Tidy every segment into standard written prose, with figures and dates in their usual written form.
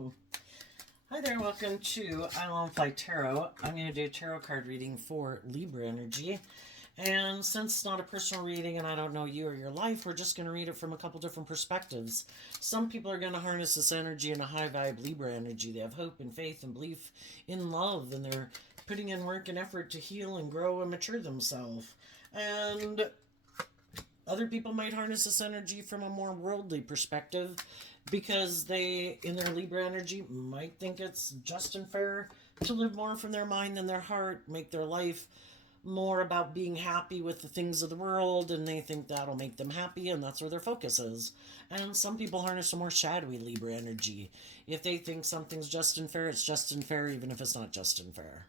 Hello. Hi there, welcome to I Won't Fly Tarot. I'm going to do a tarot card reading for Libra energy. And since it's not a personal reading and I don't know you or your life, we're just going to read it from a couple different perspectives. Some people are going to harness this energy in a high vibe Libra energy. They have hope and faith and belief in love, and they're putting in work and effort to heal and grow and mature themselves. And other people might harness this energy from a more worldly perspective because they, in their Libra energy, might think it's just and fair to live more from their mind than their heart, make their life more about being happy with the things of the world, and they think that'll make them happy, and that's where their focus is. And some people harness a more shadowy Libra energy. If they think something's just and fair, it's just and fair, even if it's not just and fair.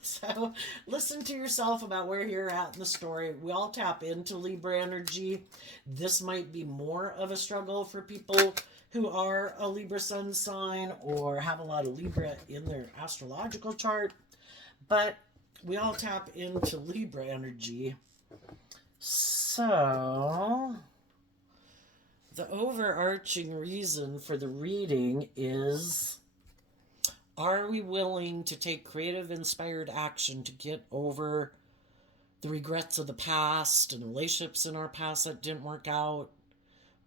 So listen to yourself about where you're at in the story. We all tap into Libra energy. This might be more of a struggle for people who are a Libra sun sign or have a lot of Libra in their astrological chart, but we all tap into Libra energy. So the overarching reason for the reading is, are we willing to take creative, inspired action to get over the regrets of the past and the relationships in our past that didn't work out?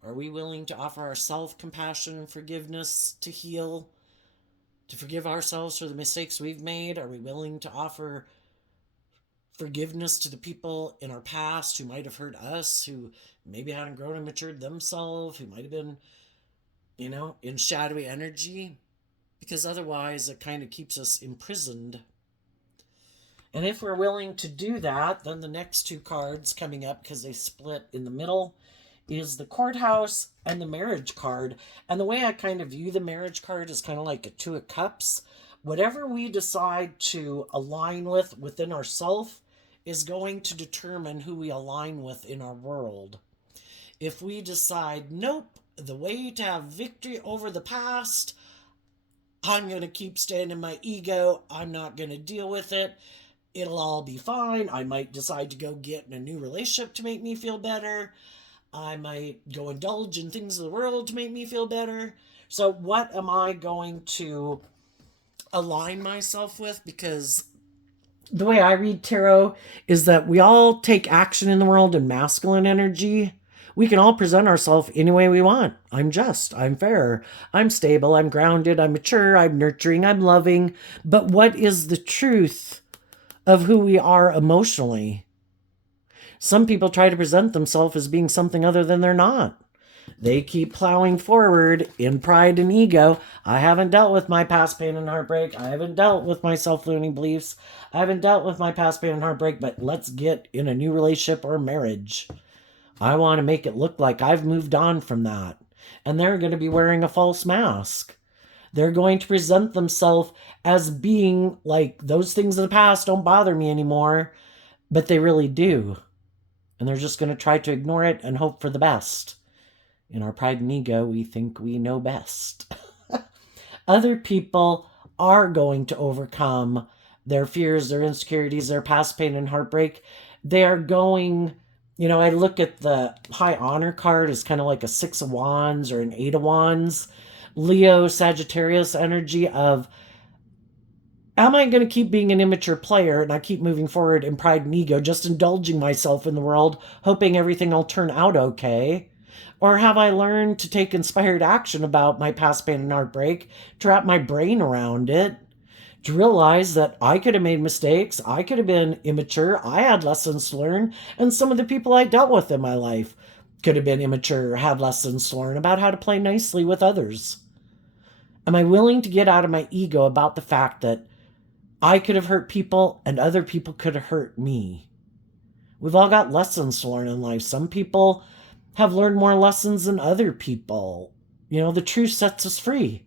Are we willing to offer our self-compassion and forgiveness to heal, to forgive ourselves for the mistakes we've made? Are we willing to offer forgiveness to the people in our past who might have hurt us, who maybe hadn't grown and matured themselves, who might have been, in shadowy energy? Because otherwise it kind of keeps us imprisoned. And if we're willing to do that, then the next two cards coming up, because they split in the middle, is the courthouse and the marriage card. And the way I kind of view the marriage card is kind of like a two of cups. Whatever we decide to align with within ourselves is going to determine who we align with in our world. If we decide, nope, the way to have victory over the past, I'm going to keep staying in my ego, I'm not going to deal with it, it'll all be fine. I might decide to go get in a new relationship to make me feel better. I might go indulge in things of the world to make me feel better. So what am I going to align myself with? Because the way I read tarot is that we all take action in the world in masculine energy. We can all present ourselves any way we want. I'm just, I'm fair, I'm stable, I'm grounded, I'm mature, I'm nurturing, I'm loving. But what is the truth of who we are emotionally? Some people try to present themselves as being something other than they're not. They keep plowing forward in pride and ego. I haven't dealt with my past pain and heartbreak. I haven't dealt with my self-limiting beliefs. I haven't dealt with my past pain and heartbreak, but let's get in a new relationship or marriage. I want to make it look like I've moved on from that. And they're going to be wearing a false mask. They're going to present themselves as being like, those things in the past don't bother me anymore, but they really do. And they're just going to try to ignore it and hope for the best. In our pride and ego, we think we know best. Other people are going to overcome their fears, their insecurities, their past pain and heartbreak. They are going... I look at the high honor card as kind of like a 6 of wands or an 8 of wands. Leo, Sagittarius energy of, am I going to keep being an immature player and I keep moving forward in pride and ego, just indulging myself in the world, hoping everything will turn out okay? Or have I learned to take inspired action about my past pain and heartbreak, to wrap my brain around it, to realize that I could have made mistakes, I could have been immature, I had lessons to learn, and some of the people I dealt with in my life could have been immature, had lessons to learn about how to play nicely with others. Am I willing to get out of my ego about the fact that I could have hurt people and other people could have hurt me? We've all got lessons to learn in life. Some people have learned more lessons than other people. The truth sets us free.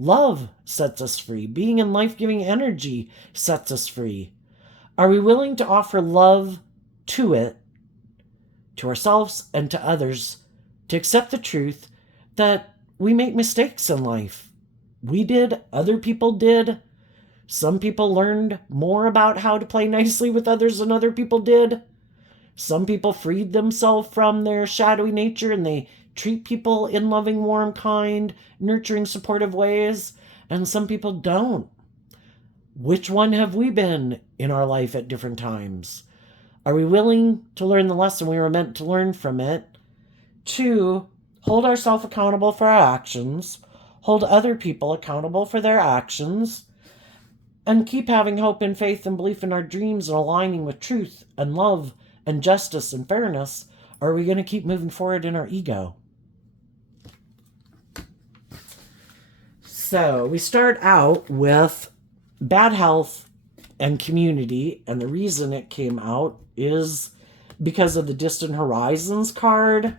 Love sets us free. Being in life-giving energy sets us free. Are we willing to offer love to it, to ourselves and to others, to accept the truth that we make mistakes in life? We did, other people did. Some people learned more about how to play nicely with others than other people did. Some people freed themselves from their shadowy nature and they treat people in loving, warm, kind, nurturing, supportive ways, and some people don't. Which one have we been in our life at different times? Are we willing to learn the lesson we were meant to learn from it? 2, hold ourselves accountable for our actions, hold other people accountable for their actions, and keep having hope and faith and belief in our dreams and aligning with truth and love and justice and fairness? Or are we going to keep moving forward in our ego? So we start out with bad health and community, and the reason it came out is because of the distant horizons card.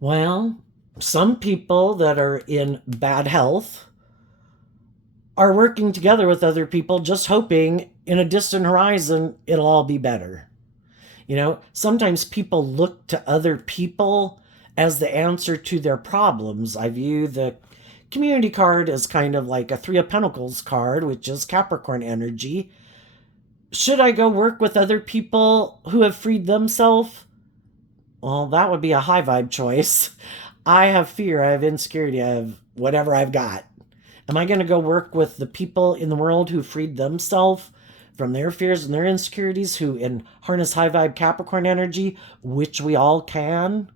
Well, some people that are in bad health are working together with other people, just hoping in a distant horizon it'll all be better. You know, sometimes people look to other people as the answer to their problems. I view the community card as kind of like a 3 of Pentacles card, which is Capricorn energy. Should I go work with other people who have freed themselves? Well, that would be a high vibe choice. I have fear, I have insecurity, I have whatever I've got. Am I going to go work with the people in the world who freed themselves from their fears and their insecurities, who harness high vibe Capricorn energy, which we all can,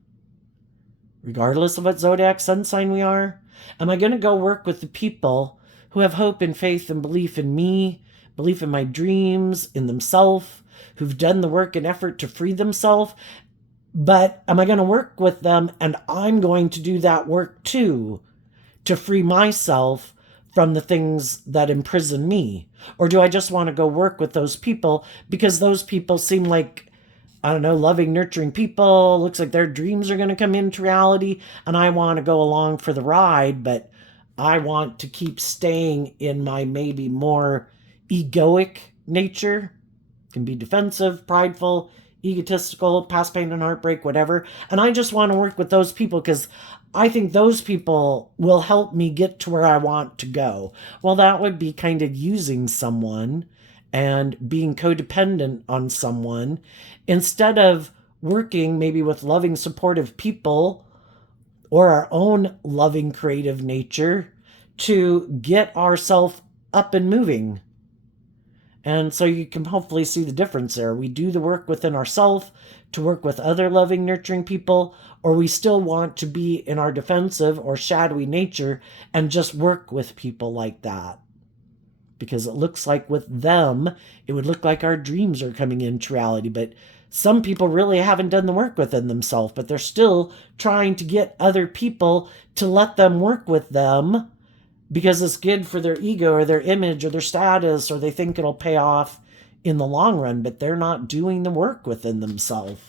regardless of what zodiac sun sign we are? Am I going to go work with the people who have hope and faith and belief in me, belief in my dreams, in themselves, who've done the work and effort to free themselves? But am I going to work with them and I'm going to do that work too, to free myself from the things that imprison me? Or do I just want to go work with those people because those people seem like, I don't know, loving, nurturing people, looks like their dreams are going to come into reality, and I want to go along for the ride, but I want to keep staying in my maybe more egoic nature? Can be defensive, prideful, egotistical, past pain and heartbreak, whatever. And I just want to work with those people because I think those people will help me get to where I want to go. Well, that would be kind of using someone and being codependent on someone instead of working maybe with loving, supportive people or our own loving, creative nature to get ourselves up and moving. And so you can hopefully see the difference there. We do the work within ourselves to work with other loving, nurturing people, or we still want to be in our defensive or shadowy nature and just work with people like that. Because it looks like with them, it would look like our dreams are coming into reality. But some people really haven't done the work within themselves, but they're still trying to get other people to let them work with them because it's good for their ego or their image or their status, or they think it'll pay off in the long run, but they're not doing the work within themselves.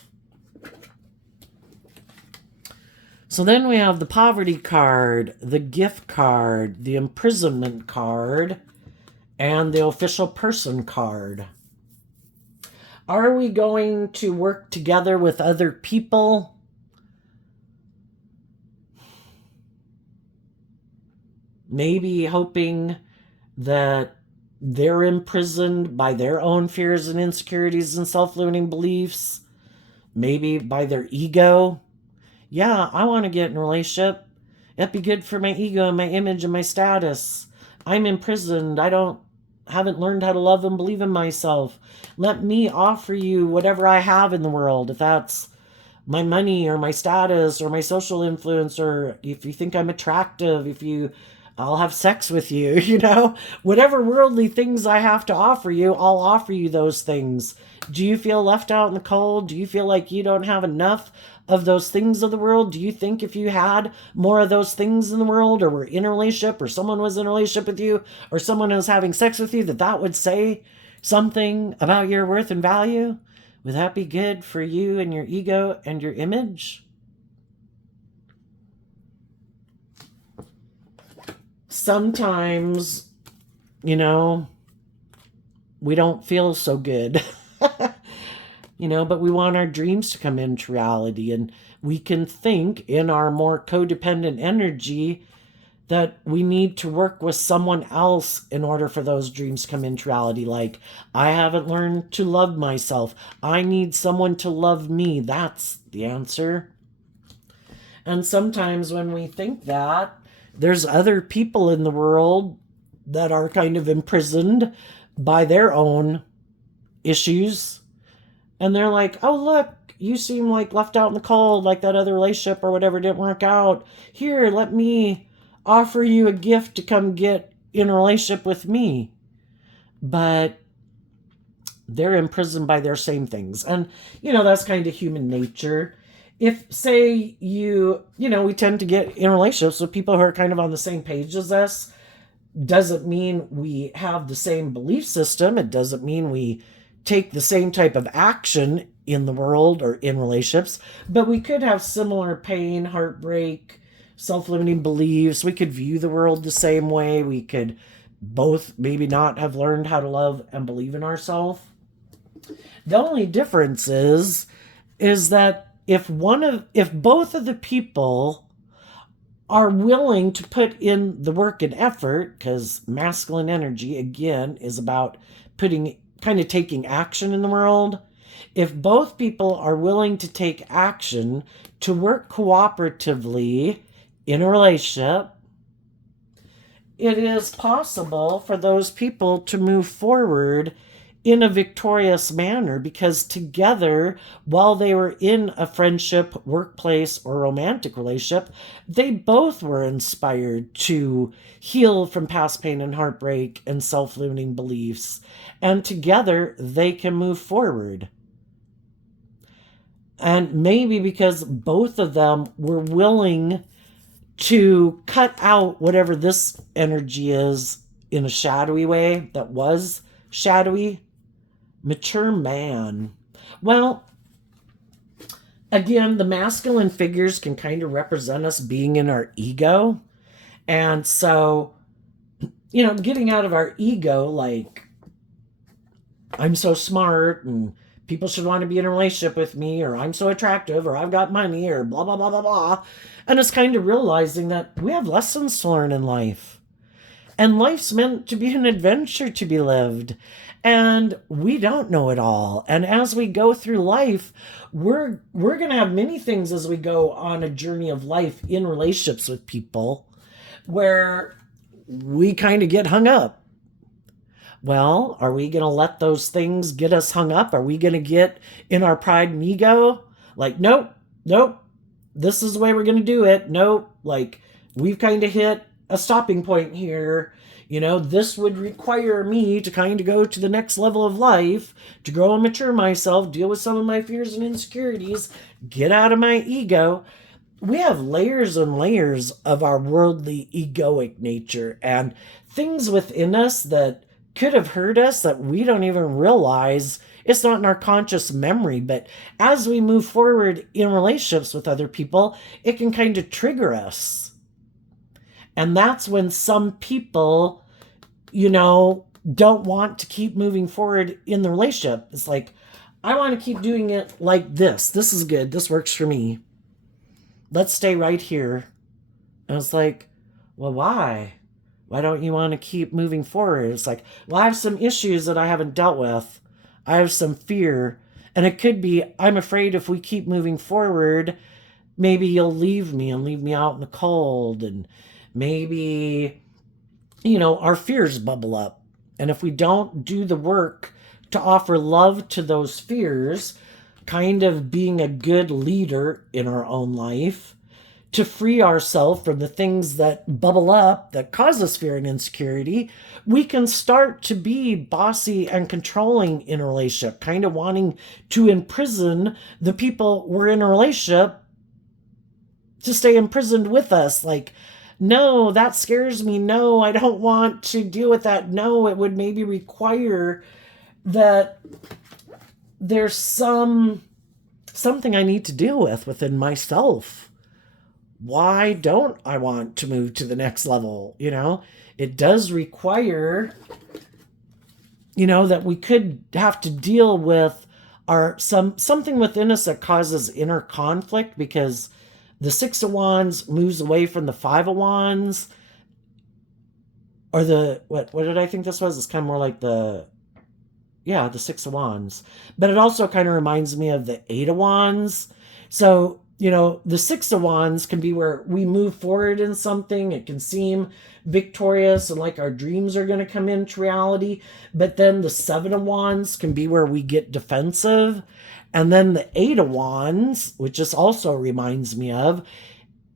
So then we have the poverty card, the gift card, the imprisonment card, and the official person card. Are we going to work together with other people? Maybe hoping that they're imprisoned by their own fears and insecurities and self-limiting beliefs. Maybe by their ego. Yeah, I want to get in a relationship. It'd be good for my ego and my image and my status. I'm imprisoned. Haven't learned how to love and believe in myself. Let me offer you whatever I have in the world. If that's my money or my status or my social influence, or if you think I'm attractive, I'll have sex with you, whatever worldly things I have to offer you, I'll offer you those things. Do you feel left out in the cold? Do you feel like you don't have enough of those things of the world? Do you think if you had more of those things in the world, or were in a relationship, or someone was in a relationship with you, or someone was having sex with you, that would say something about your worth and value? Would that be good for you and your ego and your image? Sometimes, we don't feel so good, but we want our dreams to come into reality, and we can think in our more codependent energy that we need to work with someone else in order for those dreams to come into reality. Like, I haven't learned to love myself. I need someone to love me. That's the answer. And sometimes when we think that, there's other people in the world that are kind of imprisoned by their own issues. And they're like, oh, look, you seem like left out in the cold, like that other relationship or whatever didn't work out. Here, let me offer you a gift to come get in a relationship with me. But they're imprisoned by their same things. And, that's kind of human nature. If, say, we tend to get in relationships with people who are kind of on the same page as us, doesn't mean we have the same belief system. It doesn't mean we take the same type of action in the world or in relationships, but we could have similar pain, heartbreak, self-limiting beliefs. We could view the world the same way. We could both maybe not have learned how to love and believe in ourselves. The only difference is that if both of the people are willing to put in the work and effort, because masculine energy, again, is about taking action in the world. If both people are willing to take action to work cooperatively in a relationship, it is possible for those people to move forward in a victorious manner, because together, while they were in a friendship, workplace, or romantic relationship, they both were inspired to heal from past pain and heartbreak and self-limiting beliefs. And together, they can move forward. And maybe because both of them were willing to cut out whatever this energy is in a shadowy way that was shadowy. Mature man. Well, again, the masculine figures can kind of represent us being in our ego. And so, getting out of our ego, like, I'm so smart and people should want to be in a relationship with me, or I'm so attractive, or I've got money, or blah, blah, blah, blah, blah. And it's kind of realizing that we have lessons to learn in life. And life's meant to be an adventure to be lived. And we don't know it all. And as we go through life, we're going to have many things as we go on a journey of life in relationships with people where we kind of get hung up. Well, are we going to let those things get us hung up? Are we going to get in our pride and ego? Like, nope, this is the way we're going to do it. Nope, like, we've kind of hit a stopping point here. This would require me to kind of go to the next level of life, to grow and mature myself, deal with some of my fears and insecurities, get out of my ego. We have layers and layers of our worldly egoic nature and things within us that could have hurt us that we don't even realize. It's not in our conscious memory, but as we move forward in relationships with other people, it can kind of trigger us. And that's when some people, don't want to keep moving forward in the relationship. It's like, I want to keep doing it like this. This is good. This works for me. Let's stay right here. And it's like, well, why? Why don't you want to keep moving forward? It's like, well, I have some issues that I haven't dealt with. I have some fear. And it could be, I'm afraid if we keep moving forward, maybe you'll leave me and leave me out in the cold. And maybe, our fears bubble up. And if we don't do the work to offer love to those fears, kind of being a good leader in our own life, to free ourselves from the things that bubble up that cause us fear and insecurity, we can start to be bossy and controlling in a relationship, kind of wanting to imprison the people we're in a relationship to stay imprisoned with us. Like, no, that scares me. No, I don't want to deal with that. No, it would maybe require that there's something I need to deal with within myself. Why don't I want to move to the next level? It does require, that we could have to deal with something within us that causes inner conflict, because the Six of Wands moves away from the Five of Wands. or the, what did I think this was? It's kind of more like the Six of Wands. But it also kind of reminds me of the Eight of Wands. So, the Six of Wands can be where we move forward in something. It can seem victorious and like our dreams are going to come into reality. But then the Seven of Wands can be where we get defensive. And then the Eight of Wands, which this also reminds me of,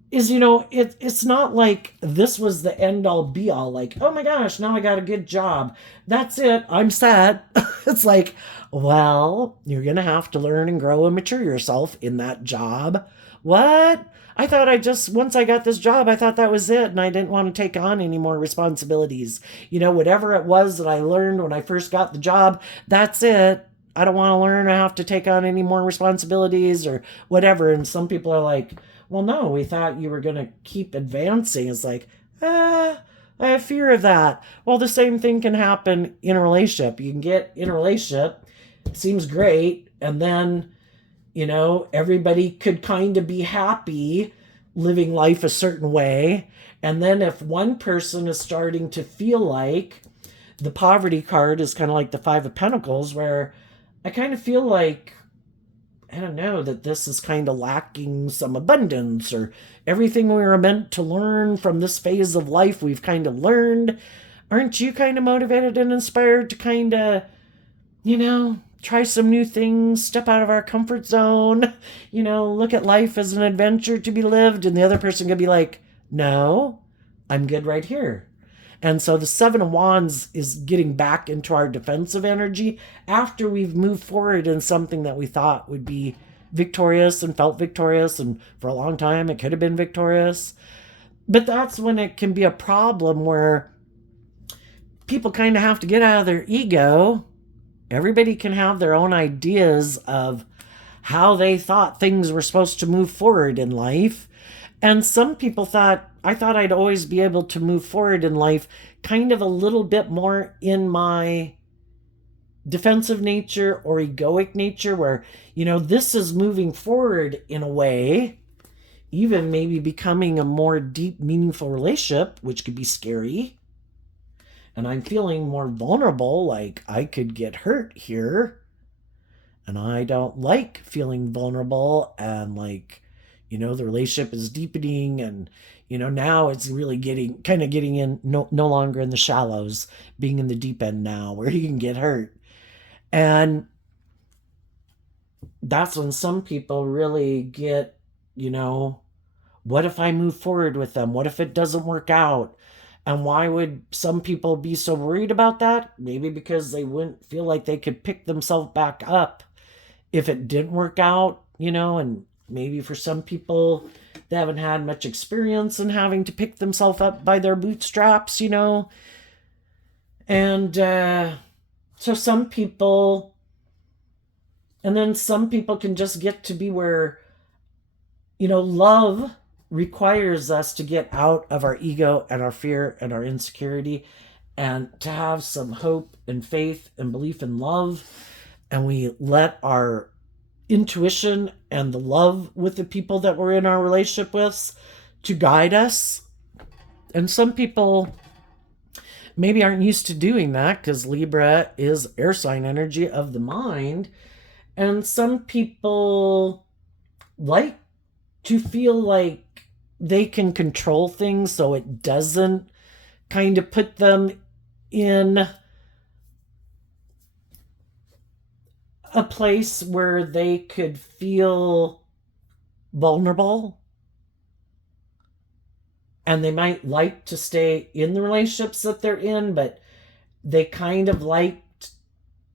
is, it's not like this was the end all be all, like, oh my gosh, now I got a good job, that's it, I'm set. It's like, well, you're gonna have to learn and grow and mature yourself in that job. What? I thought once I got this job, I thought that was it and I didn't want to take on any more responsibilities. Whatever it was that I learned when I first got the job, that's it. I don't want to learn or have to take on any more responsibilities or whatever. And some people are like, well, no, we thought you were going to keep advancing. It's like, I have fear of that. Well, the same thing can happen in a relationship. You can get in a relationship, it seems great, and then, everybody could kind of be happy living life a certain way. And then if one person is starting to feel like the poverty card is kind of like the Five of Pentacles, where I kind of feel like, I don't know, that this is kind of lacking some abundance, or everything we were meant to learn from this phase of life we've kind of learned. Aren't you kind of motivated and inspired to kind of, try some new things, step out of our comfort zone, look at life as an adventure to be lived? And the other person could be like, no, I'm good right here. And so the Seven of Wands is getting back into our defensive energy after we've moved forward in something that we thought would be victorious and felt victorious. And for a long time, it could have been victorious. But that's when it can be a problem, where people kind of have to get out of their ego. Everybody can have their own ideas of how they thought things were supposed to move forward in life. And some people I thought I'd always be able to move forward in life kind of a little bit more in my defensive nature or egoic nature, where, this is moving forward in a way, even maybe becoming a more deep, meaningful relationship, which could be scary. And I'm feeling more vulnerable, like I could get hurt here. And I don't like feeling vulnerable, and like, the relationship is deepening, and, now it's really getting in, no longer in the shallows, being in the deep end now, where you can get hurt. And that's when some people really get, what if I move forward with them? What if it doesn't work out? And why would some people be so worried about that? Maybe because they wouldn't feel like they could pick themselves back up if it didn't work out, and maybe for some people, they haven't had much experience in having to pick themselves up by their bootstraps, And so some people can just get to be where, love requires us to get out of our ego and our fear and our insecurity, and to have some hope and faith and belief in love. And we let our intuition and the love with the people that we're in our relationship with to guide us. And some people maybe aren't used to doing that, because Libra is air sign energy of the mind. And some people like to feel like they can control things, so it doesn't kind of put them in a place where they could feel vulnerable. And they might like to stay in the relationships that they're in, but they kind of liked,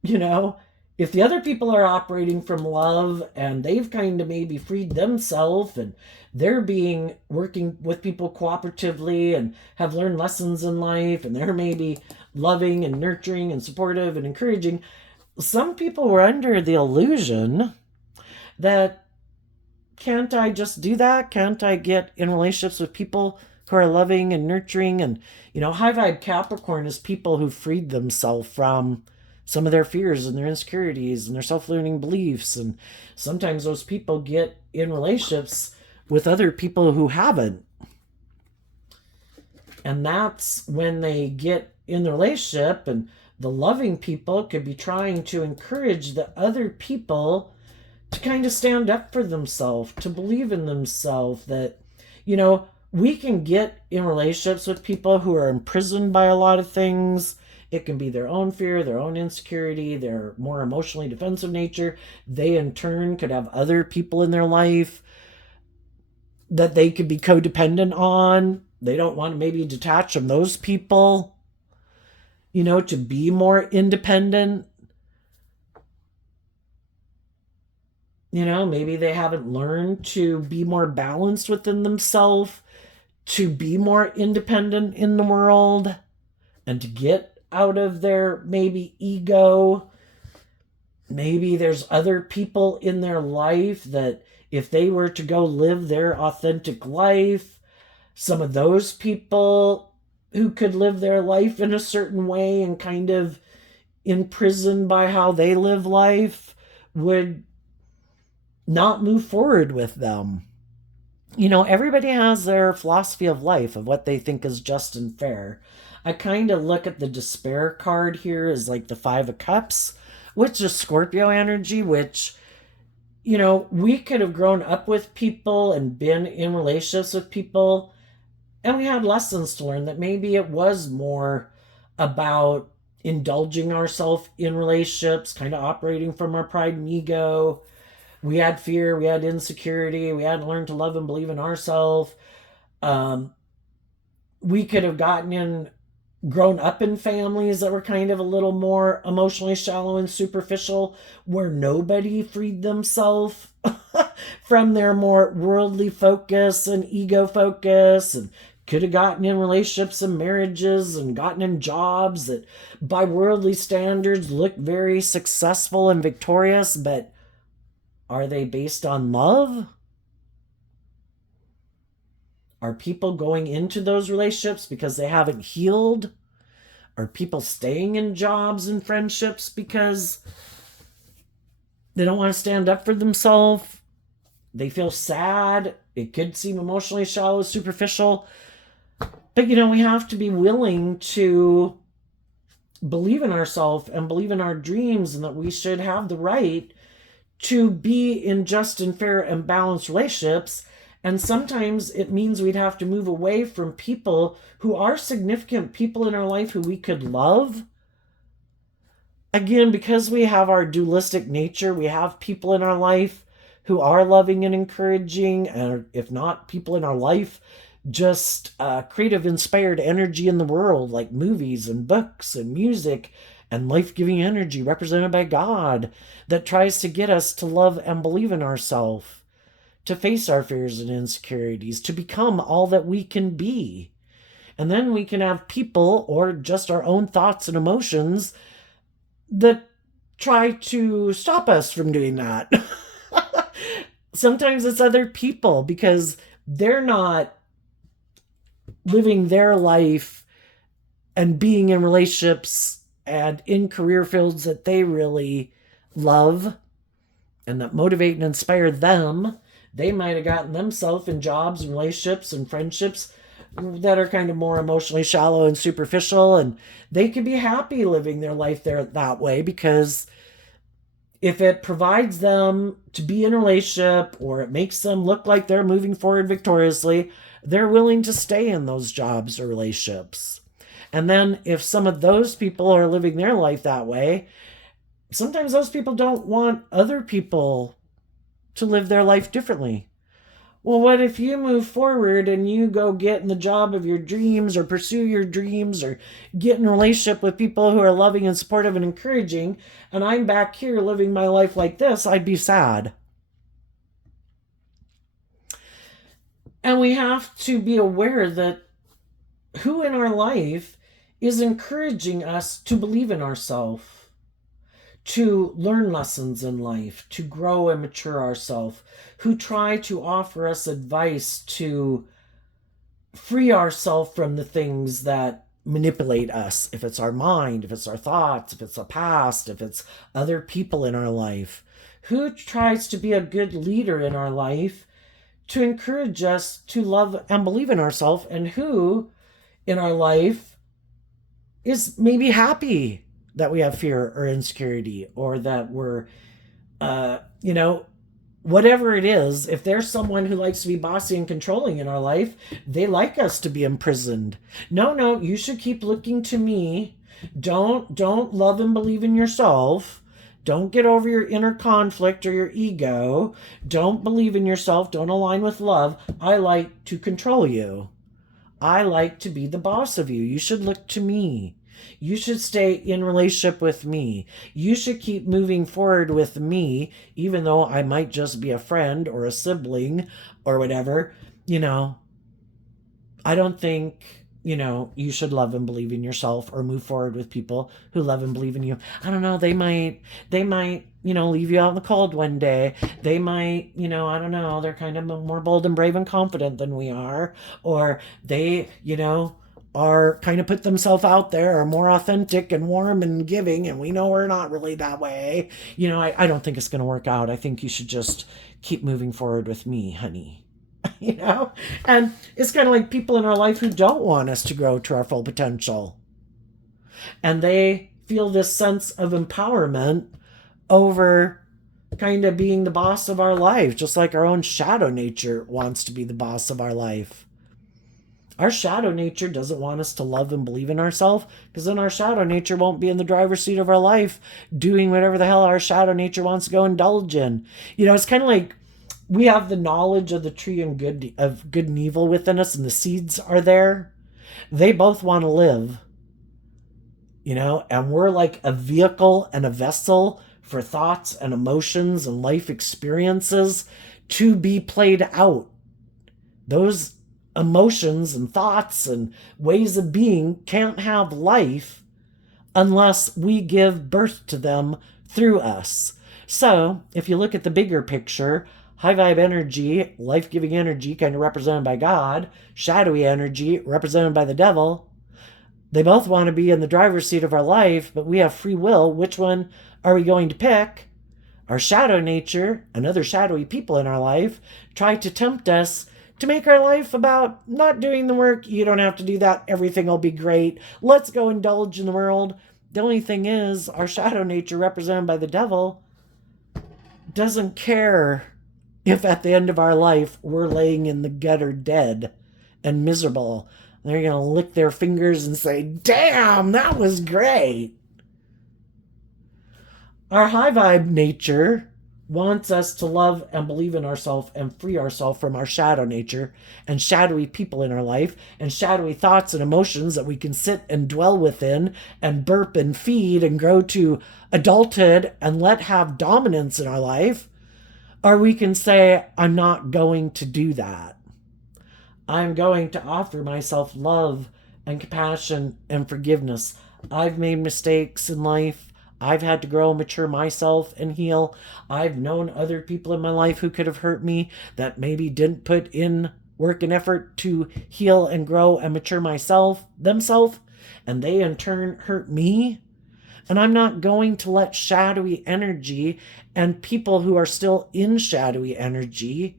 if the other people are operating from love and they've kind of maybe freed themselves, and they're working with people cooperatively and have learned lessons in life, and they're maybe loving and nurturing and supportive and encouraging, some people were under the illusion that, can't I just do that? Can't I get in relationships with people who are loving and nurturing? And, high vibe Capricorn is people who freed themselves from some of their fears and their insecurities and their self-learning beliefs. And sometimes those people get in relationships with other people who haven't. And that's when they get in the relationship, and the loving people could be trying to encourage the other people to kind of stand up for themselves, to believe in themselves, that, we can get in relationships with people who are imprisoned by a lot of things. It can be their own fear, their own insecurity, their more emotionally defensive nature. They, in turn, could have other people in their life that they could be codependent on. They don't want to maybe detach from those people, to be more independent. Maybe they haven't learned to be more balanced within themselves, to be more independent in the world, and to get out of their maybe ego. Maybe there's other people in their life that if they were to go live their authentic life, some of those people who could live their life in a certain way and kind of imprisoned by how they live life would not move forward with them. Everybody has their philosophy of life, of what they think is just and fair. I kind of look at the despair card here as like the Five of Cups, which is Scorpio energy, which, we could have grown up with people and been in relationships with people, and we had lessons to learn that maybe it was more about indulging ourselves in relationships, kind of operating from our pride and ego. We had fear, we had insecurity, we had to learn to love and believe in ourselves. We could have grown up in families that were kind of a little more emotionally shallow and superficial, where nobody freed themselves from their more worldly focus and ego focus, and could have gotten in relationships and marriages and gotten in jobs that by worldly standards look very successful and victorious, but are they based on love? Are people going into those relationships because they haven't healed? Are people staying in jobs and friendships because they don't want to stand up for themselves? They feel sad. It could seem emotionally shallow, superficial. But, we have to be willing to believe in ourselves and believe in our dreams, and that we should have the right to be in just and fair and balanced relationships. And sometimes it means we'd have to move away from people who are significant people in our life who we could love. Again, because we have our dualistic nature, we have people in our life who are loving and encouraging, and if not people in our life, just creative, inspired energy in the world, like movies and books and music and life-giving energy represented by God, that tries to get us to love and believe in ourselves, to face our fears and insecurities, to become all that we can be. And then we can have people, or just our own thoughts and emotions, that try to stop us from doing that. Sometimes it's other people, because they're not living their life and being in relationships and in career fields that they really love and that motivate and inspire them. They might have gotten themselves in jobs and relationships and friendships that are kind of more emotionally shallow and superficial, and they could be happy living their life there that way, because if it provides them to be in a relationship, or it makes them look like they're moving forward victoriously, they're willing to stay in those jobs or relationships. And then if some of those people are living their life that way, sometimes those people don't want other people to live their life differently. Well, what if you move forward and you go get in the job of your dreams, or pursue your dreams, or get in a relationship with people who are loving and supportive and encouraging, and I'm back here living my life like this? I'd be sad. And we have to be aware that who in our life is encouraging us to believe in ourselves, to learn lessons in life, to grow and mature ourselves, who try to offer us advice to free ourselves from the things that manipulate us. If it's our mind, if it's our thoughts, if it's the past, if it's other people in our life, who tries to be a good leader in our life to encourage us to love and believe in ourselves, and who in our life is maybe happy that we have fear or insecurity, or that we're, you know, whatever it is. If there's someone who likes to be bossy and controlling in our life, they like us to be imprisoned. No, no, you should keep looking to me. Don't love and believe in yourself. Don't get over your inner conflict or your ego. Don't believe in yourself. Don't align with love. I like to control you. I like to be the boss of you. You should look to me. You should stay in relationship with me. You should keep moving forward with me, even though I might just be a friend or a sibling or whatever. You know, I don't think, you should love and believe in yourself or move forward with people who love and believe in you. I don't know. They might, leave you out in the cold one day. They might, I don't know. They're kind of more bold and brave and confident than we are. Or they, are kind of put themselves out there, are more authentic and warm and giving, and we know we're not really that way. I don't think it's going to work out. I think you should just keep moving forward with me, honey. you know? And it's kind of like people in our life who don't want us to grow to our full potential. And they feel this sense of empowerment over kind of being the boss of our life, just like our own shadow nature wants to be the boss of our life. Our shadow nature doesn't want us to love and believe in ourselves, because then our shadow nature won't be in the driver's seat of our life doing whatever the hell our shadow nature wants to go indulge in. It's kind of like we have the knowledge of the tree and good and evil within us, and the seeds are there. They both want to live, and we're like a vehicle and a vessel for thoughts and emotions and life experiences to be played out. Those emotions and thoughts and ways of being can't have life unless we give birth to them through us. So if you look at the bigger picture, high vibe energy, life-giving energy, kind of represented by God, shadowy energy represented by the devil, they both want to be in the driver's seat of our life, but we have free will. Which one are we going to pick? Our shadow nature and other shadowy people in our life try to tempt us to make our life about not doing the work. You don't have to do that. Everything will be great. Let's go indulge in the world. The only thing is, our shadow nature, represented by the devil, doesn't care if at the end of our life we're laying in the gutter dead and miserable. They're going to lick their fingers and say, damn, that was great. Our high vibe nature wants us to love and believe in ourselves and free ourselves from our shadow nature and shadowy people in our life and shadowy thoughts and emotions that we can sit and dwell within and burp and feed and grow to adulthood and let have dominance in our life. Or we can say, I'm not going to do that. I'm going to offer myself love and compassion and forgiveness. I've made mistakes in life. I've had to grow and mature myself and heal. I've known other people in my life who could have hurt me that maybe didn't put in work and effort to heal and grow and mature themselves, and they in turn hurt me. And I'm not going to let shadowy energy and people who are still in shadowy energy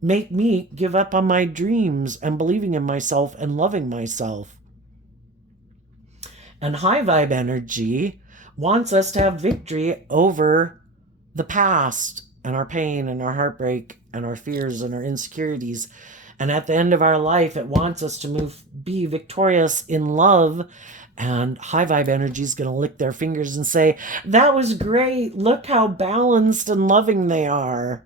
make me give up on my dreams and believing in myself and loving myself. And high vibe energy wants us to have victory over the past and our pain and our heartbreak and our fears and our insecurities. And at the end of our life, it wants us to be victorious in love. And high vibe energy is going to lick their fingers and say, that was great. Look how balanced and loving they are.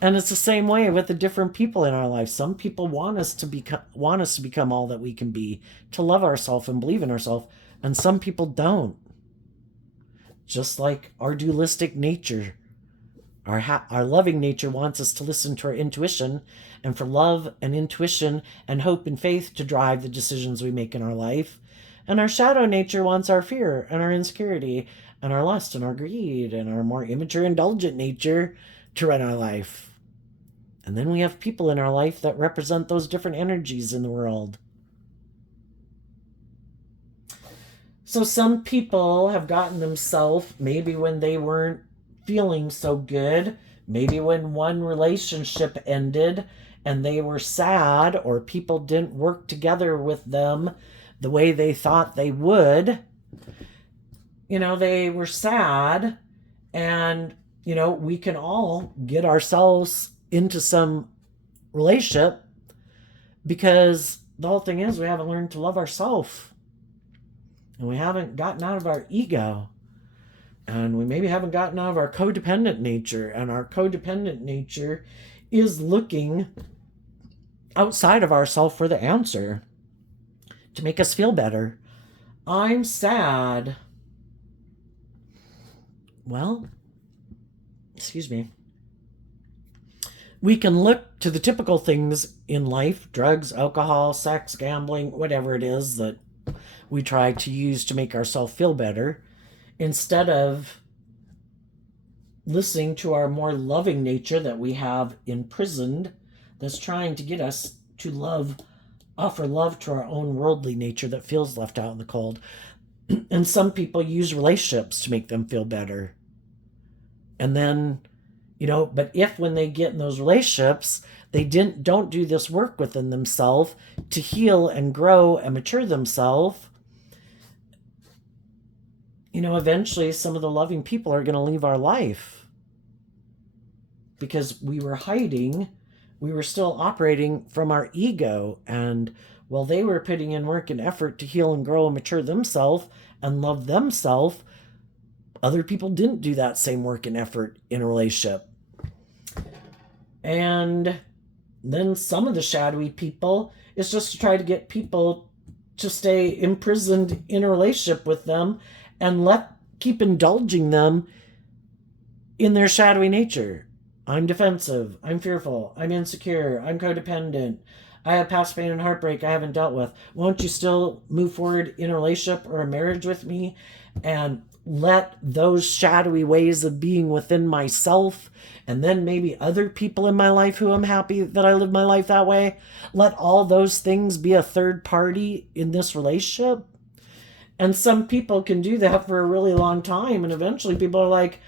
And it's the same way with the different people in our life. Some people want us to become all that we can be, to love ourselves and believe in ourselves, and some people don't. Just like our dualistic nature, our loving nature wants us to listen to our intuition, and for love and intuition and hope and faith to drive the decisions we make in our life. And our shadow nature wants our fear and our insecurity and our lust and our greed and our more immature, indulgent nature to run our life. And then we have people in our life that represent those different energies in the world. So some people have gotten themselves, maybe when they weren't feeling so good. Maybe when one relationship ended and they were sad, or people didn't work together with them the way they thought they would. They were sad, and we can all get ourselves into some relationship, because the whole thing is we haven't learned to love ourselves, and we haven't gotten out of our ego, and we maybe haven't gotten out of our codependent nature. And our codependent nature is looking outside of ourselves for the answer to make us feel better. I'm sad. Well, excuse me. We can look to the typical things in life: drugs, alcohol, sex, gambling, whatever it is that we try to use to make ourselves feel better, instead of listening to our more loving nature that we have imprisoned, that's trying to get us to offer love to our own worldly nature that feels left out in the cold. And some people use relationships to make them feel better. And then, but if when they get in those relationships, they don't do this work within themselves to heal and grow and mature themselves, eventually some of the loving people are going to leave our life, because we were hiding. We were still operating from our ego, and while they were putting in work and effort to heal and grow and mature themselves and love themselves, other people didn't do that same work and effort in a relationship. And then some of the shadowy people is just to try to get people to stay imprisoned in a relationship with them and keep indulging them in their shadowy nature. I'm defensive, I'm fearful, I'm insecure, I'm codependent, I have past pain and heartbreak I haven't dealt with. Won't you still move forward in a relationship or a marriage with me and let those shadowy ways of being within myself, and then maybe other people in my life who I'm happy that I live my life that way, let all those things be a third party in this relationship? And some people can do that for a really long time, and eventually people are like,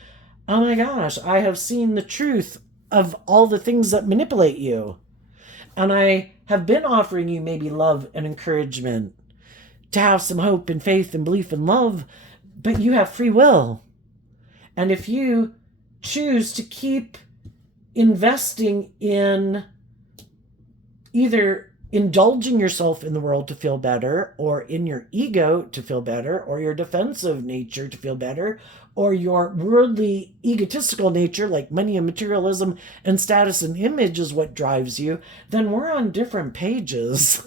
oh my gosh, I have seen the truth of all the things that manipulate you. And I have been offering you maybe love and encouragement, to have some hope and faith and belief and love, but you have free will. And if you choose to keep investing in either indulging yourself in the world to feel better, or in your ego to feel better, or your defensive nature to feel better, or your worldly egotistical nature like money and materialism and status and image is what drives you, then we're on different pages.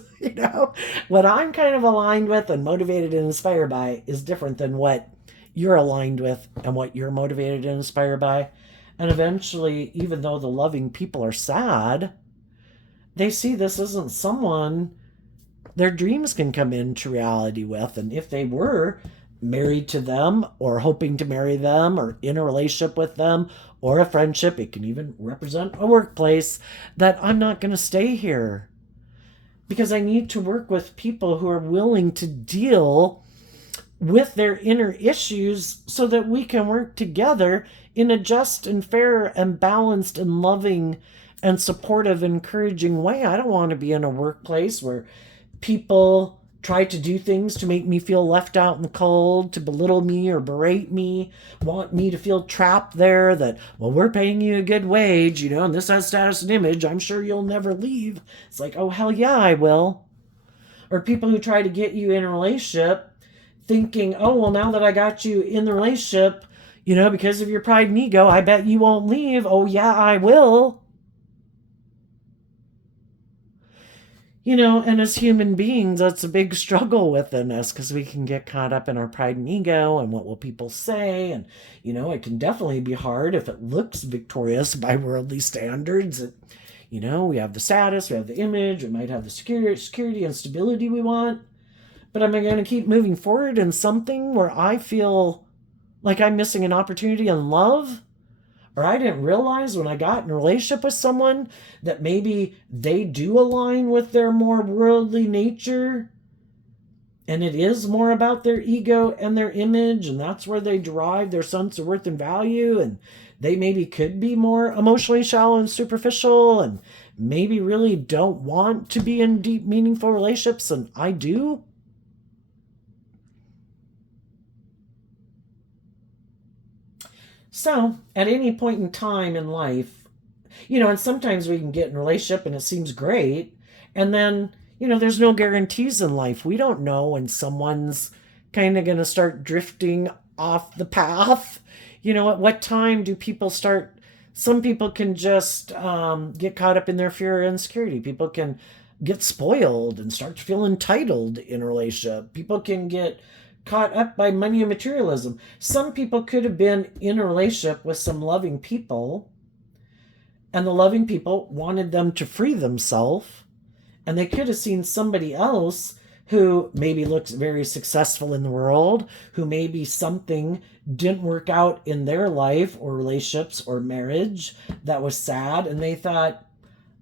What I'm kind of aligned with and motivated and inspired by is different than what you're aligned with and what you're motivated and inspired by. And eventually, even though the loving people are sad, they see this isn't someone their dreams can come into reality with. And if they were married to them, or hoping to marry them, or in a relationship with them, or a friendship, it can even represent a workplace, that I'm not going to stay here, because I need to work with people who are willing to deal with their inner issues so that we can work together in a just and fair and balanced and loving and supportive, encouraging way. I don't want to be in a workplace where people try to do things to make me feel left out in the cold, to belittle me or berate me, want me to feel trapped there, that, well, we're paying you a good wage, and this has status and image, I'm sure you'll never leave. It's like, oh, hell yeah, I will. Or people who try to get you in a relationship thinking, oh, well, now that I got you in the relationship, because of your pride and ego, I bet you won't leave. Oh, yeah, I will. And as human beings, that's a big struggle within us, because we can get caught up in our pride and ego and what will people say. And, it can definitely be hard if it looks victorious by worldly standards. We have the status, we have the image, we might have the security and stability we want. But am I going to keep moving forward in something where I feel like I'm missing an opportunity in love? Or I didn't realize when I got in a relationship with someone that maybe they do align with their more worldly nature, and it is more about their ego and their image, and that's where they derive their sense of worth and value, and they maybe could be more emotionally shallow and superficial, and maybe really don't want to be in deep meaningful relationships, and I do. So at any point in time in life, and sometimes we can get in a relationship and it seems great, and then there's no guarantees in life. We don't know when someone's kind of going to start drifting off the path. At what time do people start? Some people can just get caught up in their fear or insecurity. People can get spoiled and start to feel entitled in a relationship. People can get caught up by money and materialism. Some people could have been in a relationship with some loving people, and the loving people wanted them to free themselves, and they could have seen somebody else who maybe looks very successful in the world, who maybe something didn't work out in their life or relationships or marriage that was sad, and they thought,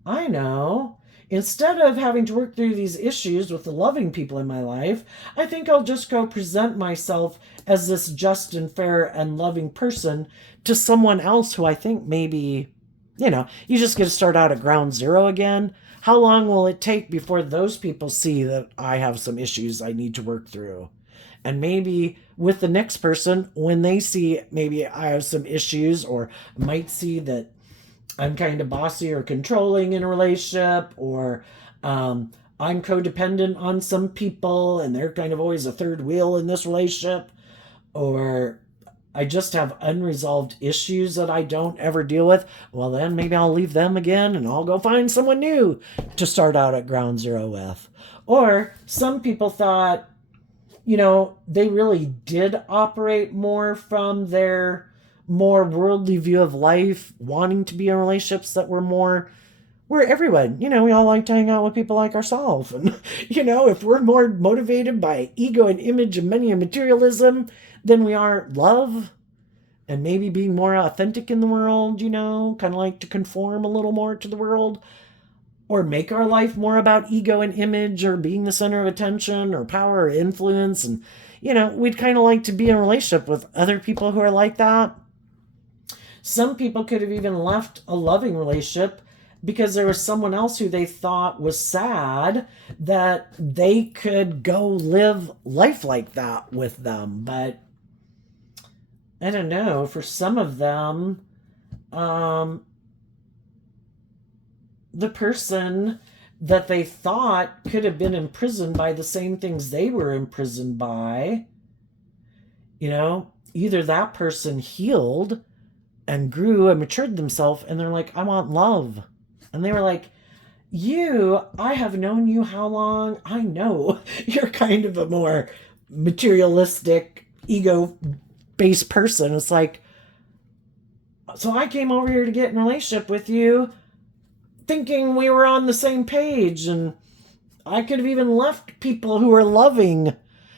I know, instead of having to work through these issues with the loving people in my life, I think I'll just go present myself as this just and fair and loving person to someone else who I think maybe, you just get to start out at ground zero again. How long will it take before those people see that I have some issues I need to work through? And maybe with the next person, when they see maybe I have some issues, or might see that I'm kind of bossy or controlling in a relationship, or I'm codependent on some people and they're kind of always a third wheel in this relationship, or I just have unresolved issues that I don't ever deal with, well, then maybe I'll leave them again and I'll go find someone new to start out at ground zero with. Or some people thought, they really did operate more from their more worldly view of life, wanting to be in relationships that were more, where everyone, we all like to hang out with people like ourselves. And, if we're more motivated by ego and image and money and materialism than we are love and maybe being more authentic in the world, kind of like to conform a little more to the world, or make our life more about ego and image or being the center of attention or power or influence. And, we'd kind of like to be in a relationship with other people who are like that. Some people could have even left a loving relationship because there was someone else who they thought was sad that they could go live life like that with them. But I don't know, for some of them, the person that they thought could have been imprisoned by the same things they were imprisoned by, either that person healed and grew and matured themselves, and they're like, I want love. And they were like, I have known you how long? I know you're kind of a more materialistic, ego-based person. It's like, so I came over here to get in a relationship with you thinking we were on the same page, and I could have even left people who were loving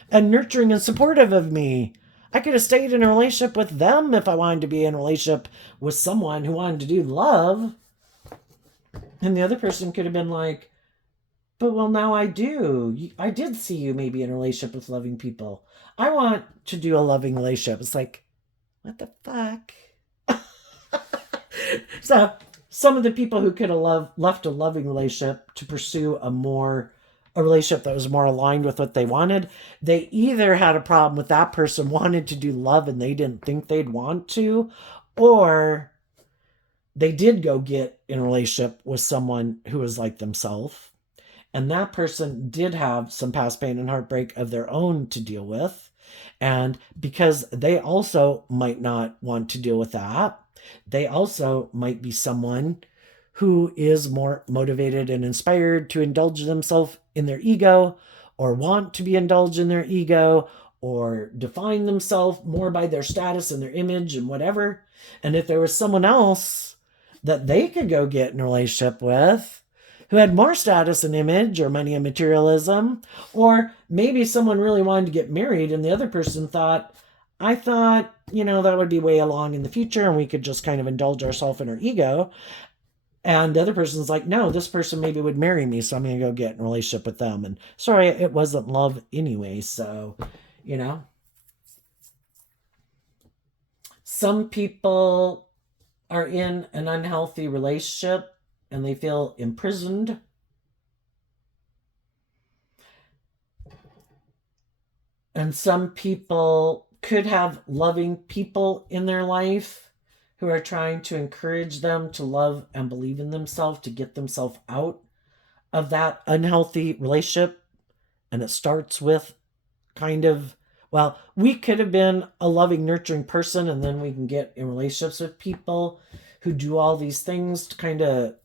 and nurturing and supportive of me. I could have stayed in a relationship with them if I wanted to be in a relationship with someone who wanted to do love. And the other person could have been like, but well, now I do. I did see you maybe in a relationship with loving people. I want to do a loving relationship. It's like, what the fuck? So some of the people who could have left a loving relationship to pursue a relationship that was more aligned with what they wanted, they either had a problem with that person wanted to do love and they didn't think they'd want to, or they did go get in a relationship with someone who was like themselves, and that person did have some past pain and heartbreak of their own to deal with, and because they also might not want to deal with that, they also might be someone who is more motivated and inspired to indulge themselves in their ego, or want to be indulged in their ego, or define themselves more by their status and their image and whatever. And if there was someone else that they could go get in a relationship with who had more status and image or money and materialism, or maybe someone really wanted to get married and the other person thought, I thought, that would be way along in the future and we could just kind of indulge ourselves in our ego. And the other person's like, no, this person maybe would marry me, so I'm going to go get in a relationship with them. And sorry, it wasn't love anyway. So, you know, some people are in an unhealthy relationship and they feel imprisoned. And some people could have loving people in their life who are trying to encourage them to love and believe in themselves, to get themselves out of that unhealthy relationship. And it starts with kind of, well, we could have been a loving, nurturing person, and then we can get in relationships with people who do all these things to kind of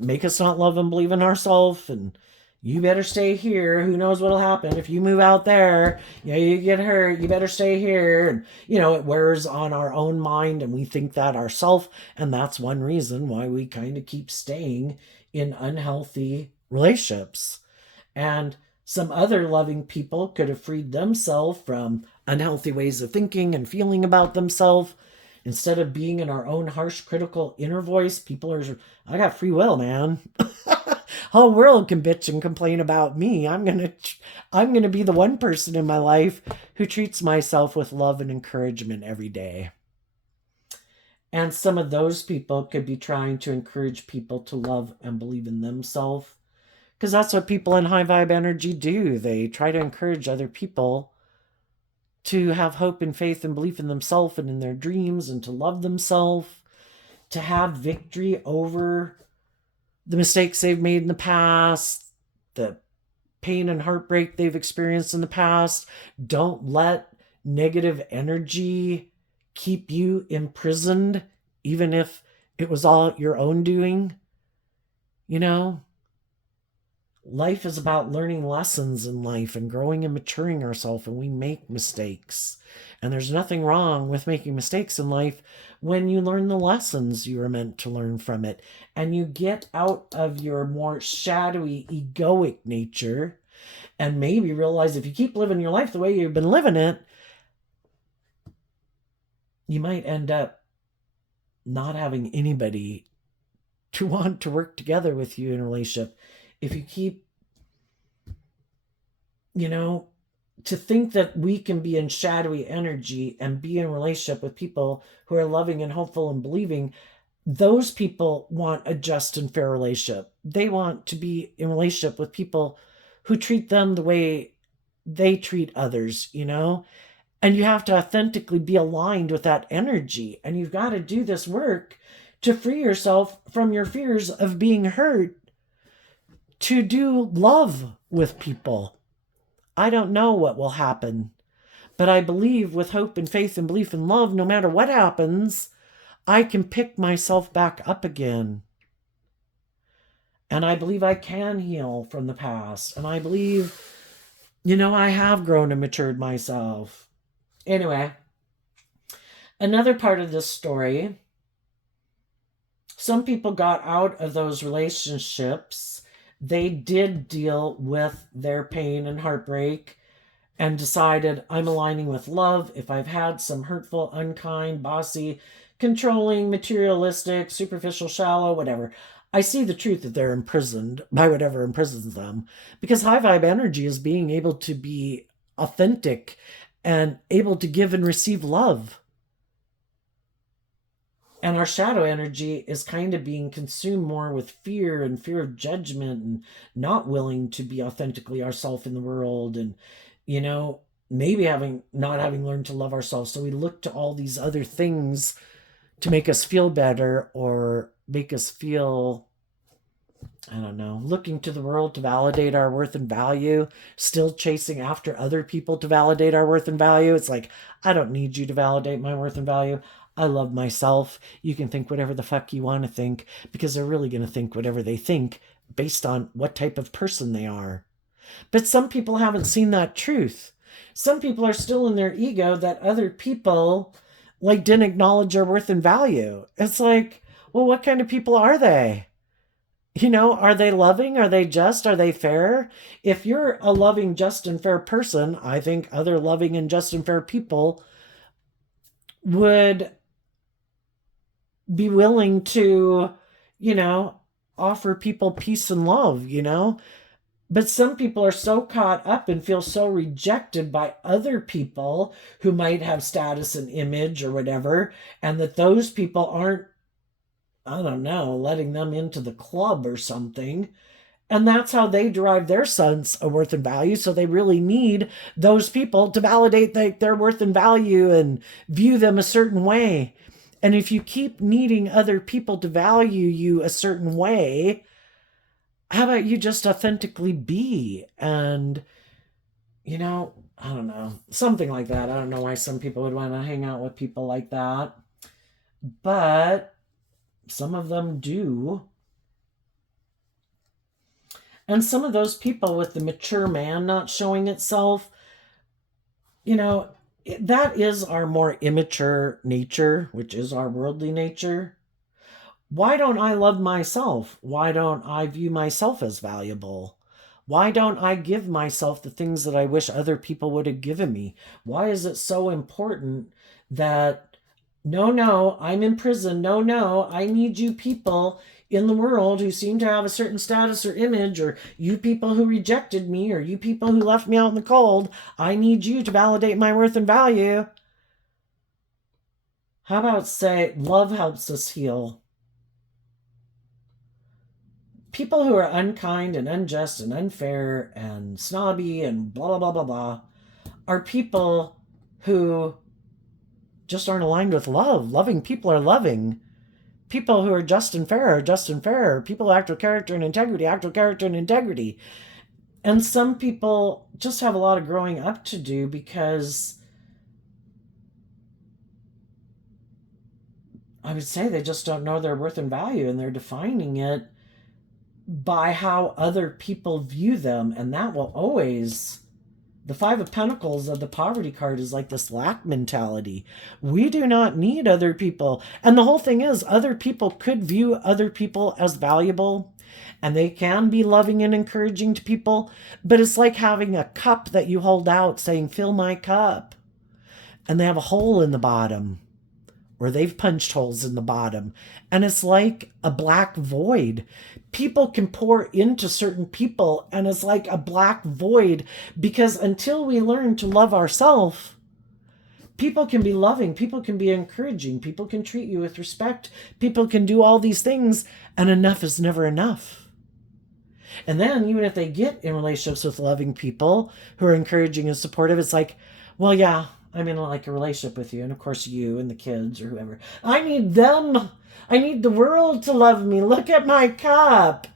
make us not love and believe in ourselves. And you better stay here. Who knows what'll happen if you move out there? You know, you get hurt. You better stay here. And you know, it wears on our own mind, and we think that ourselves. And that's one reason why we kind of keep staying in unhealthy relationships. And some other loving people could have freed themselves from unhealthy ways of thinking and feeling about themselves. Instead of being in our own harsh, critical inner voice, people are, I got free will, man. Whole world can bitch and complain about me. I'm gonna be the one person in my life who treats myself with love and encouragement every day. And some of those people could be trying to encourage people to love and believe in themselves. Because that's what people in high vibe energy do. They try to encourage other people to have hope and faith and belief in themselves and in their dreams, and to love themselves, to have victory over the mistakes they've made in the past, the pain and heartbreak they've experienced in the past. Don't let negative energy keep you imprisoned, even if it was all your own doing. You know, life is about learning lessons in life and growing and maturing ourselves, and we make mistakes. And there's nothing wrong with making mistakes in life when you learn the lessons you are meant to learn from it, and you get out of your more shadowy, egoic nature, and maybe realize if you keep living your life the way you've been living it, you might end up not having anybody to want to work together with you in a relationship. If you keep, you know, to think that we can be in shadowy energy and be in a relationship with people who are loving and hopeful and believing, those people want a just and fair relationship. They want to be in a relationship with people who treat them the way they treat others, you know? And you have to authentically be aligned with that energy. And you've got to do this work to free yourself from your fears of being hurt, to do love with people. I don't know what will happen, but I believe with hope and faith and belief in love, no matter what happens, I can pick myself back up again. And I believe I can heal from the past. And I believe, you know, I have grown and matured myself. Anyway, another part of this story, some people got out of those relationships. They did deal with their pain and heartbreak and decided, I'm aligning with love. If I've had some hurtful, unkind, bossy, controlling, materialistic, superficial, shallow, whatever, I see the truth that they're imprisoned by whatever imprisons them. Because high vibe energy is being able to be authentic and able to give and receive love. And our shadow energy is kind of being consumed more with fear and fear of judgment, and not willing to be authentically ourselves in the world. And, you know, maybe not having learned to love ourselves. So we look to all these other things to make us feel better, or make us feel, I don't know, looking to the world to validate our worth and value, still chasing after other people to validate our worth and value. It's like, I don't need you to validate my worth and value. I love myself. You can think whatever the fuck you want to think, because they're really going to think whatever they think based on what type of person they are. But some people haven't seen that truth. Some people are still in their ego that other people like didn't acknowledge their worth and value. It's like, well, what kind of people are they? You know, are they loving? Are they just? Are they fair? If you're a loving, just, and fair person, I think other loving and just and fair people would be willing to, you know, offer people peace and love, you know? But some people are so caught up and feel so rejected by other people who might have status and image or whatever, and that those people aren't, I don't know, letting them into the club or something. And that's how they derive their sense of worth and value. So they really need those people to validate their worth and value and view them a certain way. And if you keep needing other people to value you a certain way, how about you just authentically be? And, I don't know, something like that. I don't know why some people would want to hang out with people like that, but some of them do. And some of those people with the mature man not showing itself, that is our more immature nature, which is our worldly nature. Why don't I love myself? Why don't I view myself as valuable? Why don't I give myself the things that I wish other people would have given me? Why is it so important that, no, I'm in prison. No, I need you people in the world who seem to have a certain status or image, or you people who rejected me, or you people who left me out in the cold. I need you to validate my worth and value. How about say love helps us heal? People who are unkind and unjust and unfair and snobby and blah, blah, blah, blah, blah are people who just aren't aligned with love. Loving people are loving. People who are just and fair are just and fair. People who act with character and integrity act with character and integrity. And some people just have a lot of growing up to do because I would say they just don't know their worth and value, and they're defining it by how other people view them. And that will always, the Five of Pentacles of the poverty card is like this lack mentality. We do not need other people. And the whole thing is, other people could view other people as valuable, and they can be loving and encouraging to people, but it's like having a cup that you hold out saying, fill my cup, and they have a hole in the bottom, or they've punched holes in the bottom, and it's like a black void. People can pour into certain people, and it's like a black void, because until we learn to love ourselves, people can be loving, people can be encouraging, people can treat you with respect, people can do all these things, and enough is never enough. And then even if they get in relationships with loving people who are encouraging and supportive, it's like, well, yeah, I'm in like a relationship with you, and of course you and the kids or whoever. I need them. I need the world to love me. Look at my cup.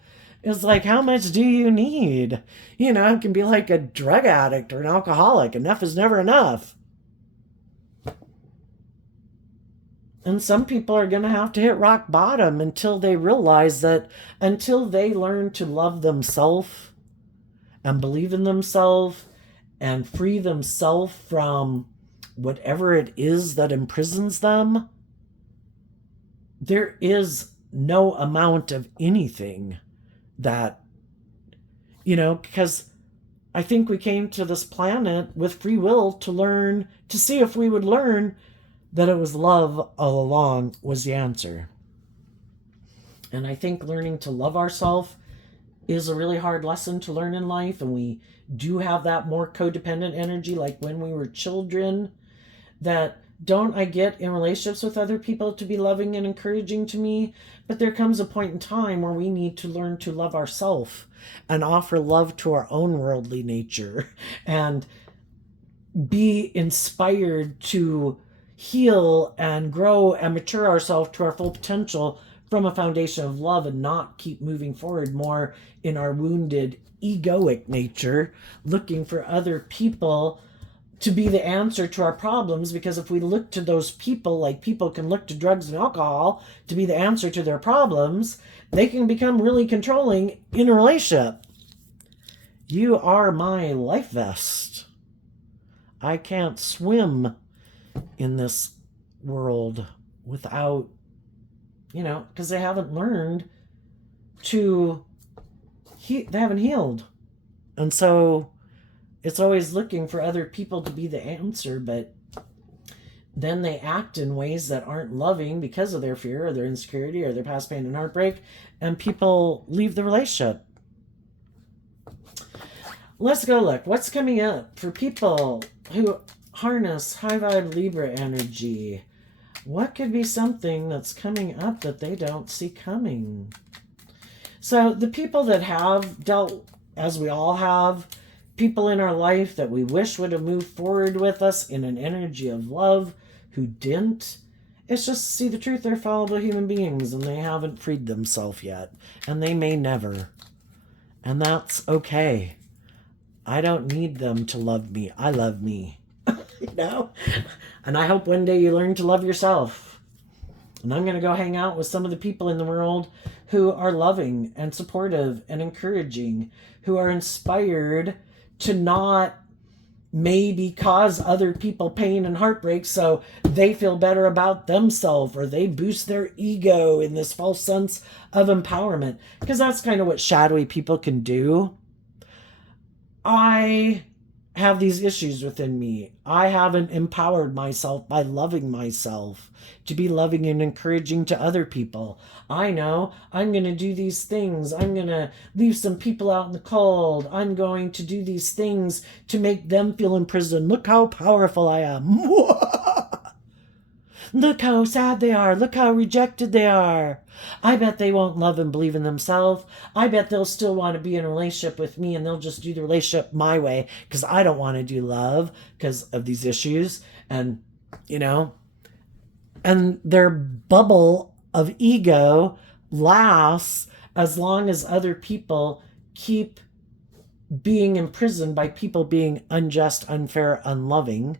It's like, how much do you need? It can be like a drug addict or an alcoholic. Enough is never enough. And some people are going to have to hit rock bottom until they realize that, until they learn to love themselves and believe in themselves and free themselves from whatever it is that imprisons them, there is no amount of anything that, because I think we came to this planet with free will to learn, to see if we would learn that it was love all along was the answer. And I think learning to love ourselves is a really hard lesson to learn in life, and we do have that more codependent energy like when we were children, that don't I get in relationships with other people to be loving and encouraging to me, but there comes a point in time where we need to learn to love ourselves and offer love to our own worldly nature and be inspired to heal and grow and mature ourselves to our full potential from a foundation of love, and not keep moving forward more in our wounded egoic nature, looking for other people to be the answer to our problems. Because if we look to those people like people can look to drugs and alcohol to be the answer to their problems, they can become really controlling in a relationship. You are my life vest. I can't swim in this world without, because they haven't learned to, they haven't healed. And so it's always looking for other people to be the answer, but then they act in ways that aren't loving because of their fear or their insecurity or their past pain and heartbreak, and people leave the relationship. Let's go look what's coming up for people who harness high vibe Libra energy. What could be something that's coming up that they don't see coming? So the people that have dealt, as we all have, people in our life that we wish would have moved forward with us in an energy of love who didn't, it's just, see the truth, they're fallible human beings and they haven't freed themselves yet, and they may never, and that's okay. I don't need them to love me. I love me. You know? And I hope one day you learn to love yourself. And I'm going to go hang out with some of the people in the world who are loving and supportive and encouraging, who are inspired to not maybe cause other people pain and heartbreak so they feel better about themselves, or they boost their ego in this false sense of empowerment. Because that's kind of what shadowy people can do. I have these issues within me. I haven't empowered myself by loving myself to be loving and encouraging to other people. I know I'm going to do these things. I'm going to leave some people out in the cold. I'm going to do these things to make them feel imprisoned. Look how powerful I am. Look how sad they are. Look how rejected they are. I bet they won't love and believe in themselves. I bet they'll still want to be in a relationship with me, and they'll just do the relationship my way because I don't want to do love because of these issues. And, you know, and their bubble of ego lasts as long as other people keep being imprisoned by people being unjust, unfair, unloving.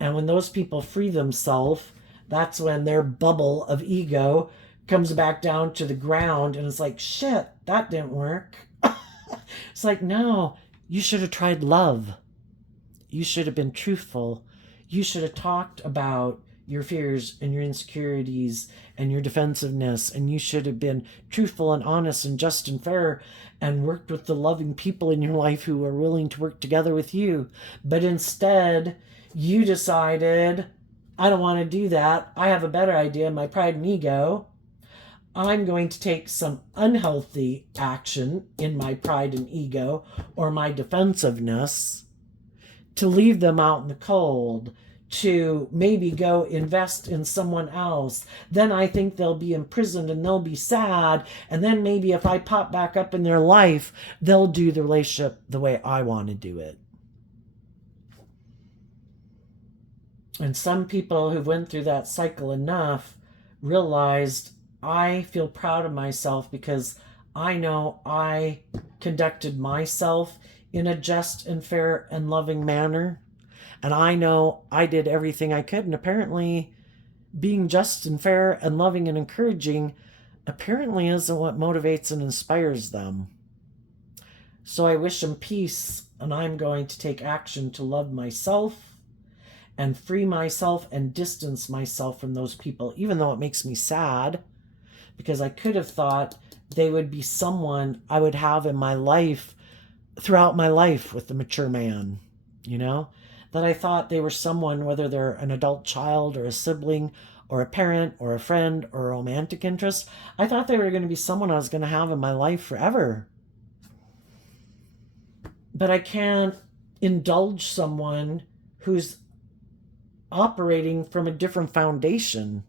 And when those people free themselves, that's when their bubble of ego comes back down to the ground, and it's like, shit, that didn't work. It's like, no, you should have tried love. You should have been truthful. You should have talked about your fears and your insecurities and your defensiveness, and you should have been truthful and honest and just and fair and worked with the loving people in your life who are willing to work together with you. But instead, you decided, I don't want to do that. I have a better idea. My pride and ego. I'm going to take some unhealthy action in my pride and ego or my defensiveness to leave them out in the cold, to maybe go invest in someone else. Then I think they'll be imprisoned and they'll be sad. And then maybe if I pop back up in their life, they'll do the relationship the way I want to do it. And some people who went through that cycle enough realized, I feel proud of myself because I know I conducted myself in a just and fair and loving manner. And I know I did everything I could. And apparently being just and fair and loving and encouraging apparently isn't what motivates and inspires them. So I wish them peace, and I'm going to take action to love myself and free myself and distance myself from those people, even though it makes me sad, because I could have thought they would be someone I would have in my life throughout my life with the mature man, you know, that I thought they were someone, whether they're an adult child or a sibling or a parent or a friend or a romantic interest, I thought they were going to be someone I was going to have in my life forever. But I can't indulge someone who's operating from a different foundation.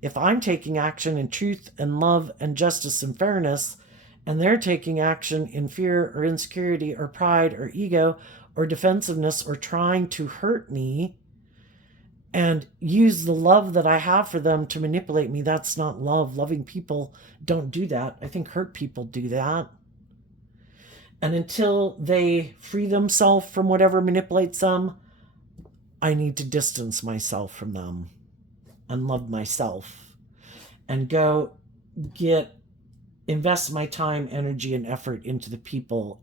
If I'm taking action in truth and love and justice and fairness, and they're taking action in fear or insecurity or pride or ego or defensiveness or trying to hurt me and use the love that I have for them to manipulate me, that's not love. Loving people don't do that. I think hurt people do that. And until they free themselves from whatever manipulates them, I need to distance myself from them and love myself and go invest my time, energy, and effort into the people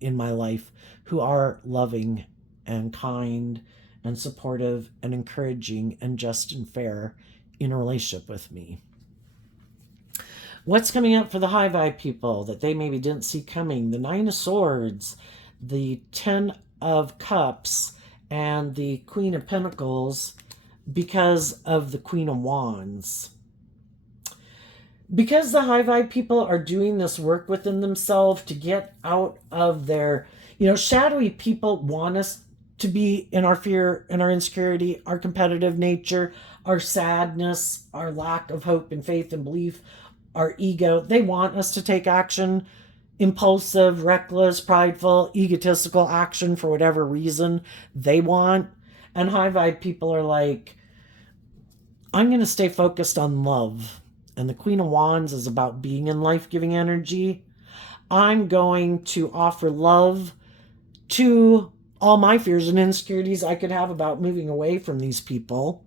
in my life who are loving and kind and supportive and encouraging and just and fair in a relationship with me. What's coming up for the high vibe people that they maybe didn't see coming? The 9 of Swords, the 10 of Cups, and the Queen of Pentacles because of the Queen of Wands. Because the high vibe people are doing this work within themselves to get out of their, shadowy people want us to be in our fear and our insecurity, our competitive nature, our sadness, our lack of hope and faith and belief, our ego. They want us to take action, impulsive, reckless, prideful, egotistical action for whatever reason they want. And high vibe people are like, I'm going to stay focused on love. And the Queen of Wands is about being in life-giving energy. I'm going to offer love to all my fears and insecurities I could have about moving away from these people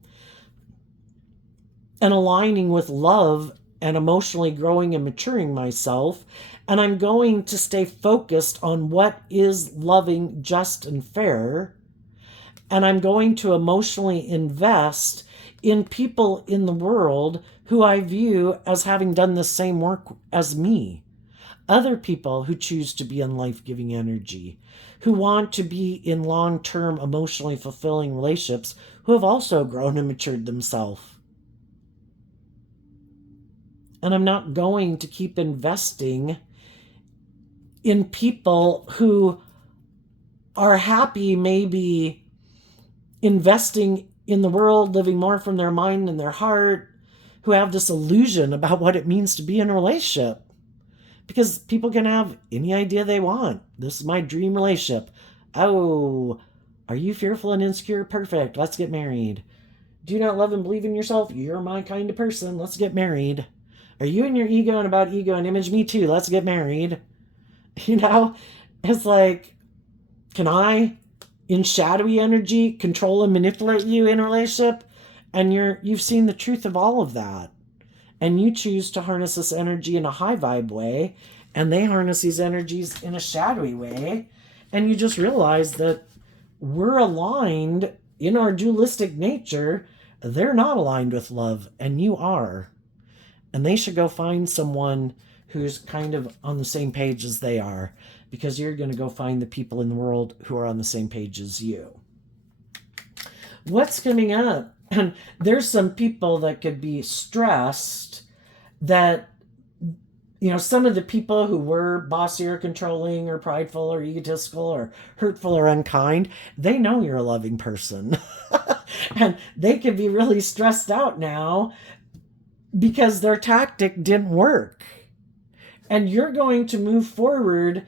and aligning with love and emotionally growing and maturing myself. And I'm going to stay focused on what is loving, just, and fair. And I'm going to emotionally invest in people in the world who I view as having done the same work as me. Other people who choose to be in life-giving energy, who want to be in long-term emotionally fulfilling relationships, who have also grown and matured themselves. And I'm not going to keep investing in people who are happy maybe investing in the world, living more from their mind and their heart, who have this illusion about what it means to be in a relationship. Because people can have any idea they want. This is my dream relationship. Oh, are you fearful and insecure? Perfect. Let's get married. Do you not love and believe in yourself? You're my kind of person. Let's get married. Are you in your ego and about ego and image? Me too. Let's get married. It's like, can I, in shadowy energy, control and manipulate you in a relationship? And you've seen the truth of all of that. And you choose to harness this energy in a high vibe way, and they harness these energies in a shadowy way. And you just realize that we're aligned in our dualistic nature. They're not aligned with love, and you are. And they should go find someone who's kind of on the same page as they are, because you're going to go find the people in the world who are on the same page as you. What's coming up? And there's some people that could be stressed that, some of the people who were bossy or controlling or prideful or egotistical or hurtful or unkind, they know you're a loving person. And they could be really stressed out now because their tactic didn't work. And you're going to move forward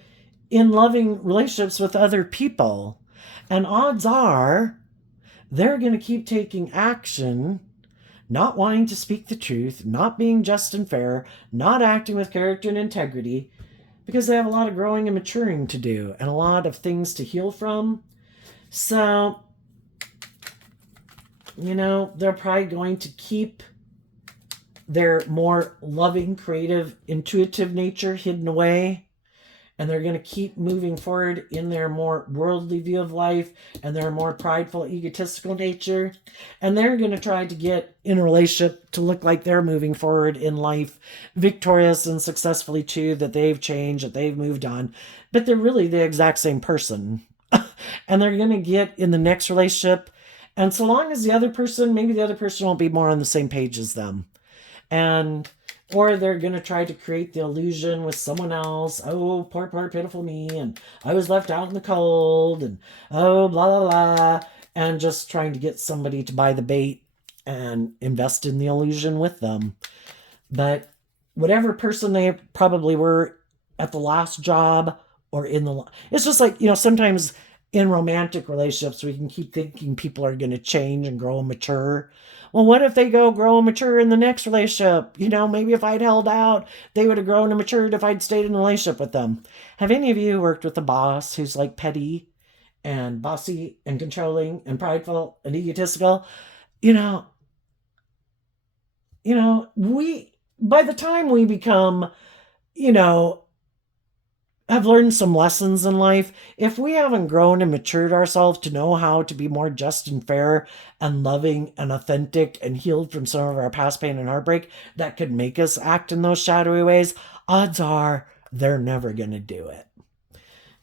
in loving relationships with other people. And odds are they're going to keep taking action, not wanting to speak the truth, not being just and fair, not acting with character and integrity, because they have a lot of growing and maturing to do and a lot of things to heal from. So, they're probably going to keep their more loving, creative, intuitive nature hidden away. And they're going to keep moving forward in their more worldly view of life and their more prideful, egotistical nature. And they're going to try to get in a relationship to look like they're moving forward in life, victorious and successfully too, that they've changed, that they've moved on. But they're really the exact same person. And they're going to get in the next relationship. And so long as maybe the other person won't be more on the same page as them. Or they're going to try to create the illusion with someone else. Oh, poor, pitiful me. And I was left out in the cold. And oh, blah, blah, blah. And just trying to get somebody to buy the bait and invest in the illusion with them. But whatever person they probably were at the last job or it's just like, sometimes in romantic relationships, we can keep thinking people are going to change and grow and mature. Well, what if they grow and mature in the next relationship? Maybe if I'd held out, they would have grown and matured if I'd stayed in a relationship with them. Have any of you worked with a boss who's like petty and bossy and controlling and prideful and egotistical? By the time we become, have learned some lessons in life, if we haven't grown and matured ourselves to know how to be more just and fair and loving and authentic and healed from some of our past pain and heartbreak that could make us act in those shadowy ways, odds are they're never going to do it.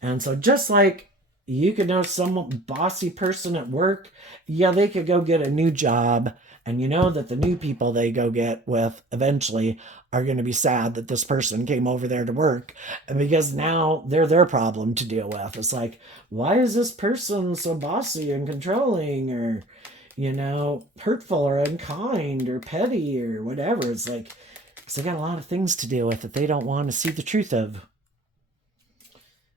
And so just like, You could know some bossy person at work. Yeah, they could go get a new job. And you know that the new people they go get with eventually are going to be sad that this person came over there to work. And because now they're their problem to deal with. It's like, why is this person so bossy and controlling or, hurtful or unkind or petty or whatever? It's like, because they got a lot of things to deal with that they don't want to see the truth of.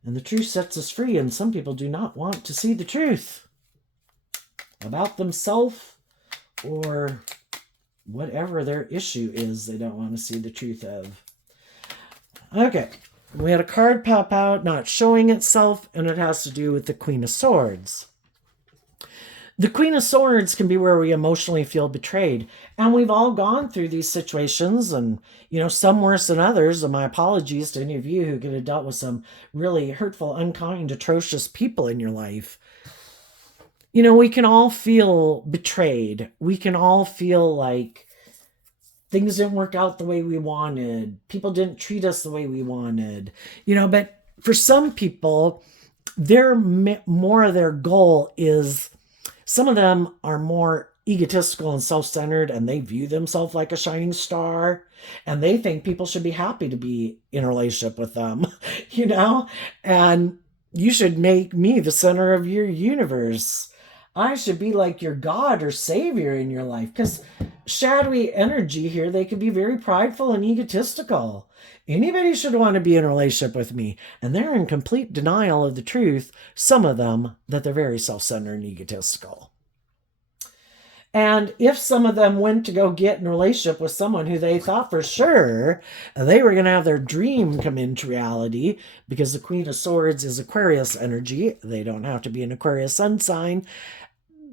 And the truth sets us free, and some people do not want to see the truth about themselves or whatever their issue is they don't want to see the truth of. Okay, we had a card pop out, not showing itself, and it has to do with the Queen of Swords. The Queen of Swords can be where we emotionally feel betrayed. And we've all gone through these situations, and, some worse than others. And my apologies to any of you who could have dealt with some really hurtful, unkind, atrocious people in your life. We can all feel betrayed. We can all feel like things didn't work out the way we wanted. People didn't treat us the way we wanted. But for some people, more of their goal is, some of them are more egotistical and self-centered, and they view themselves like a shining star, and they think people should be happy to be in a relationship with them, and you should make me the center of your universe. I should be like your God or savior in your life, because shadowy energy here, they can be very prideful and egotistical. Anybody should want to be in a relationship with me, and they're in complete denial of the truth, some of them, that they're very self-centered and egotistical. And if some of them went to go get in a relationship with someone who they thought for sure they were going to have their dream come into reality, because the Queen of Swords is Aquarius energy, they don't have to be an Aquarius sun sign.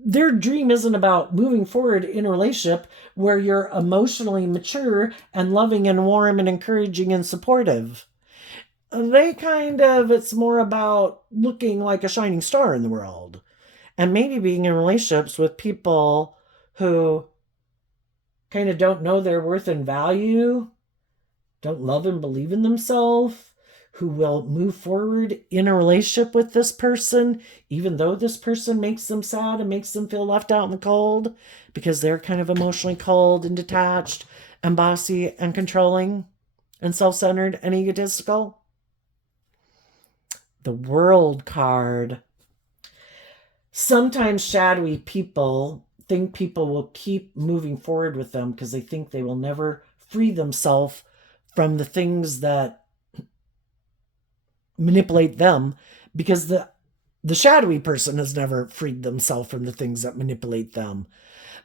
Their dream isn't about moving forward in a relationship where you're emotionally mature and loving and warm and encouraging and supportive. It's more about looking like a shining star in the world, and maybe being in relationships with people who kind of don't know their worth and value, don't love and believe in themselves, who will move forward in a relationship with this person, even though this person makes them sad and makes them feel left out in the cold, because they're kind of emotionally cold and detached and bossy and controlling and self-centered and egotistical. The World card. Sometimes shadowy people think people will keep moving forward with them because they think they will never free themselves from the things that manipulate them, because the shadowy person has never freed themselves from the things that manipulate them.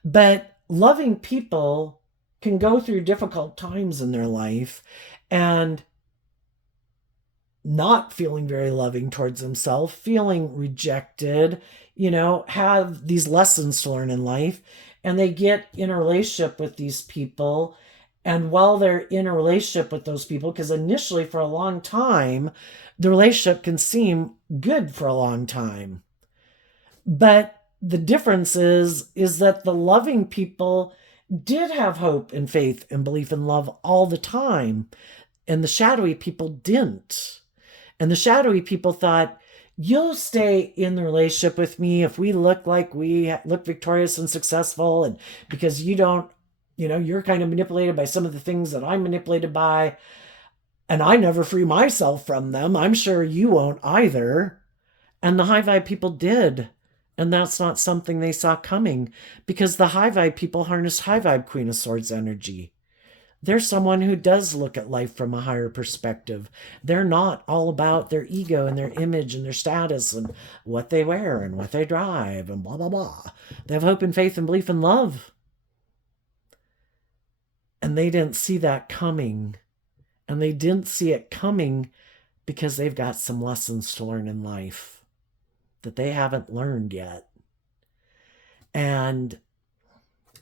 But loving people can go through difficult times in their life and not feeling very loving towards themselves, feeling rejected, have these lessons to learn in life, and they get in a relationship with these people. And while they're in a relationship with those people, because initially for a long time, the relationship can seem good for a long time. But the difference is that the loving people did have hope and faith and belief and love all the time. And the shadowy people didn't. And the shadowy people thought, you'll stay in the relationship with me if we look like we look victorious and successful, and because you don't, you're kind of manipulated by some of the things that I'm manipulated by, and I never free myself from them. I'm sure you won't either. And the high vibe people did. And that's not something they saw coming, because the high vibe people harness high vibe Queen of Swords energy. They're someone who does look at life from a higher perspective. They're not all about their ego and their image and their status and what they wear and what they drive and blah, blah, blah. They have hope and faith and belief and love. And they didn't see that coming. And they didn't see it coming because they've got some lessons to learn in life that they haven't learned yet. And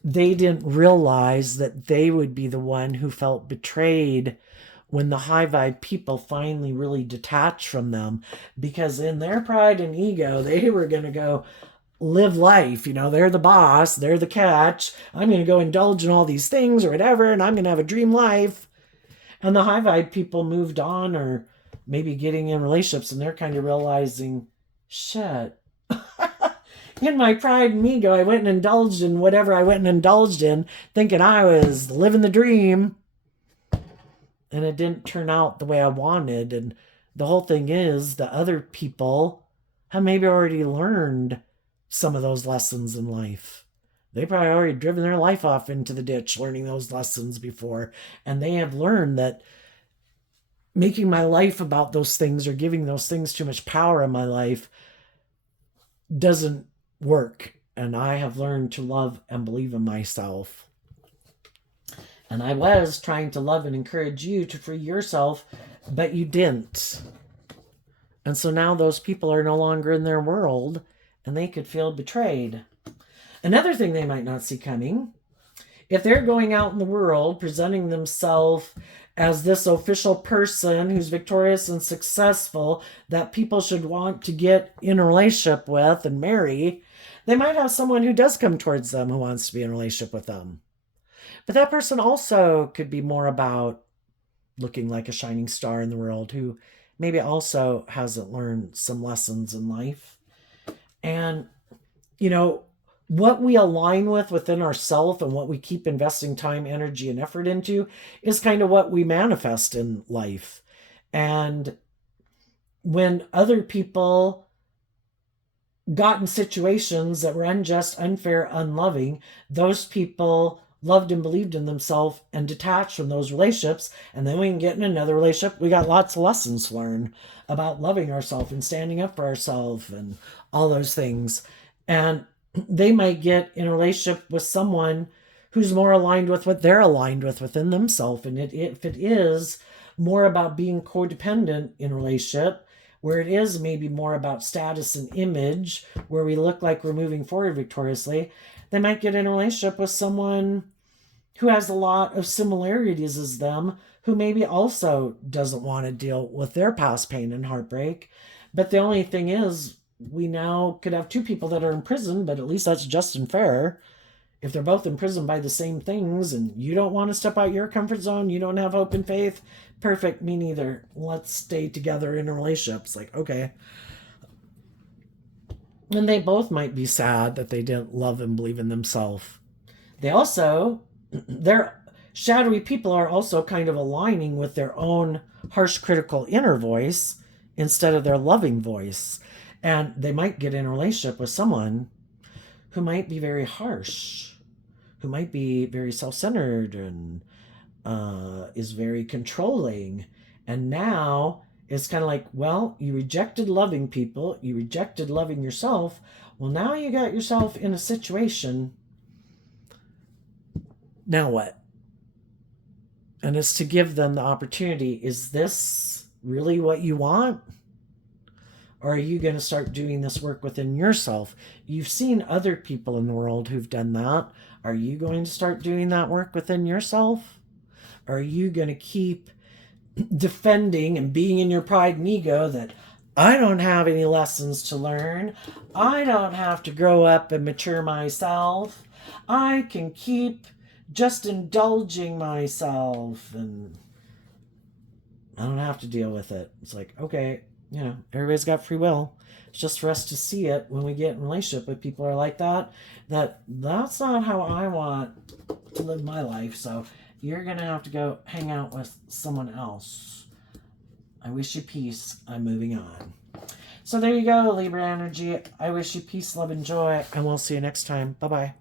they didn't realize that they would be the one who felt betrayed when the high vibe people finally really detached from them, because in their pride and ego, they were going to go live life. They're the boss, they're the catch. I'm going to go indulge in all these things or whatever, and I'm going to have a dream life. And the high vibe people moved on, or maybe getting in relationships, and they're kind of realizing, shit. In my pride and ego, I went and indulged in whatever I went and indulged in, thinking I was living the dream. And it didn't turn out the way I wanted. And the whole thing is, the other people have maybe already learned some of those lessons in life. They probably already driven their life off into the ditch learning those lessons before. And they have learned that making my life about those things or giving those things too much power in my life doesn't work. And I have learned to love and believe in myself. And I was trying to love and encourage you to free yourself, but you didn't. And so now those people are no longer in their world, and they could feel betrayed. Another thing they might not see coming, if they're going out in the world presenting themselves as this official person who's victorious and successful that people should want to get in a relationship with and marry, they might have someone who does come towards them who wants to be in a relationship with them. But that person also could be more about looking like a shining star in the world, who maybe also hasn't learned some lessons in life. And, what we align with within ourselves and what we keep investing time, energy, and effort into is kind of what we manifest in life. And when other people got in situations that were unjust, unfair, unloving, those people loved and believed in themselves and detached from those relationships. And then we can get in another relationship. We got lots of lessons to learn about loving ourselves and standing up for ourselves and all those things. And they might get in a relationship with someone who's more aligned with what they're aligned with within themselves. And if it is more about being codependent in a relationship, where it is maybe more about status and image, where we look like we're moving forward victoriously, they might get in a relationship with someone who has a lot of similarities as them, who maybe also doesn't want to deal with their past pain and heartbreak. But the only thing is, we now could have two people that are in prison, but at least that's just and fair. If they're both in prison by the same things and you don't want to step out your comfort zone, you don't have hope and faith, perfect, me neither. Let's stay together in a relationship. It's like, okay. And they both might be sad that they didn't love and believe in themselves. Their shadowy people are also kind of aligning with their own harsh, critical inner voice instead of their loving voice. And they might get in a relationship with someone who might be very harsh, who might be very self-centered and is very controlling. And now it's kind of like, well, you rejected loving people, you rejected loving yourself. Well, now you got yourself in a situation. Now what? And it's to give them the opportunity. Is this really what you want? Or are you going to start doing this work within yourself? You've seen other people in the world who've done that. Are you going to start doing that work within yourself? Or are you going to keep defending and being in your pride and ego that I don't have any lessons to learn. I don't have to grow up and mature myself. I can keep just indulging myself and I don't have to deal with it. It's like, okay, everybody's got free will. It's just for us to see it when we get in a relationship with people who are like that, that's not how I want to live my life. So you're going to have to go hang out with someone else. I wish you peace. I'm moving on. So there you go, Libra energy. I wish you peace, love, and joy, and we'll see you next time. Bye-bye.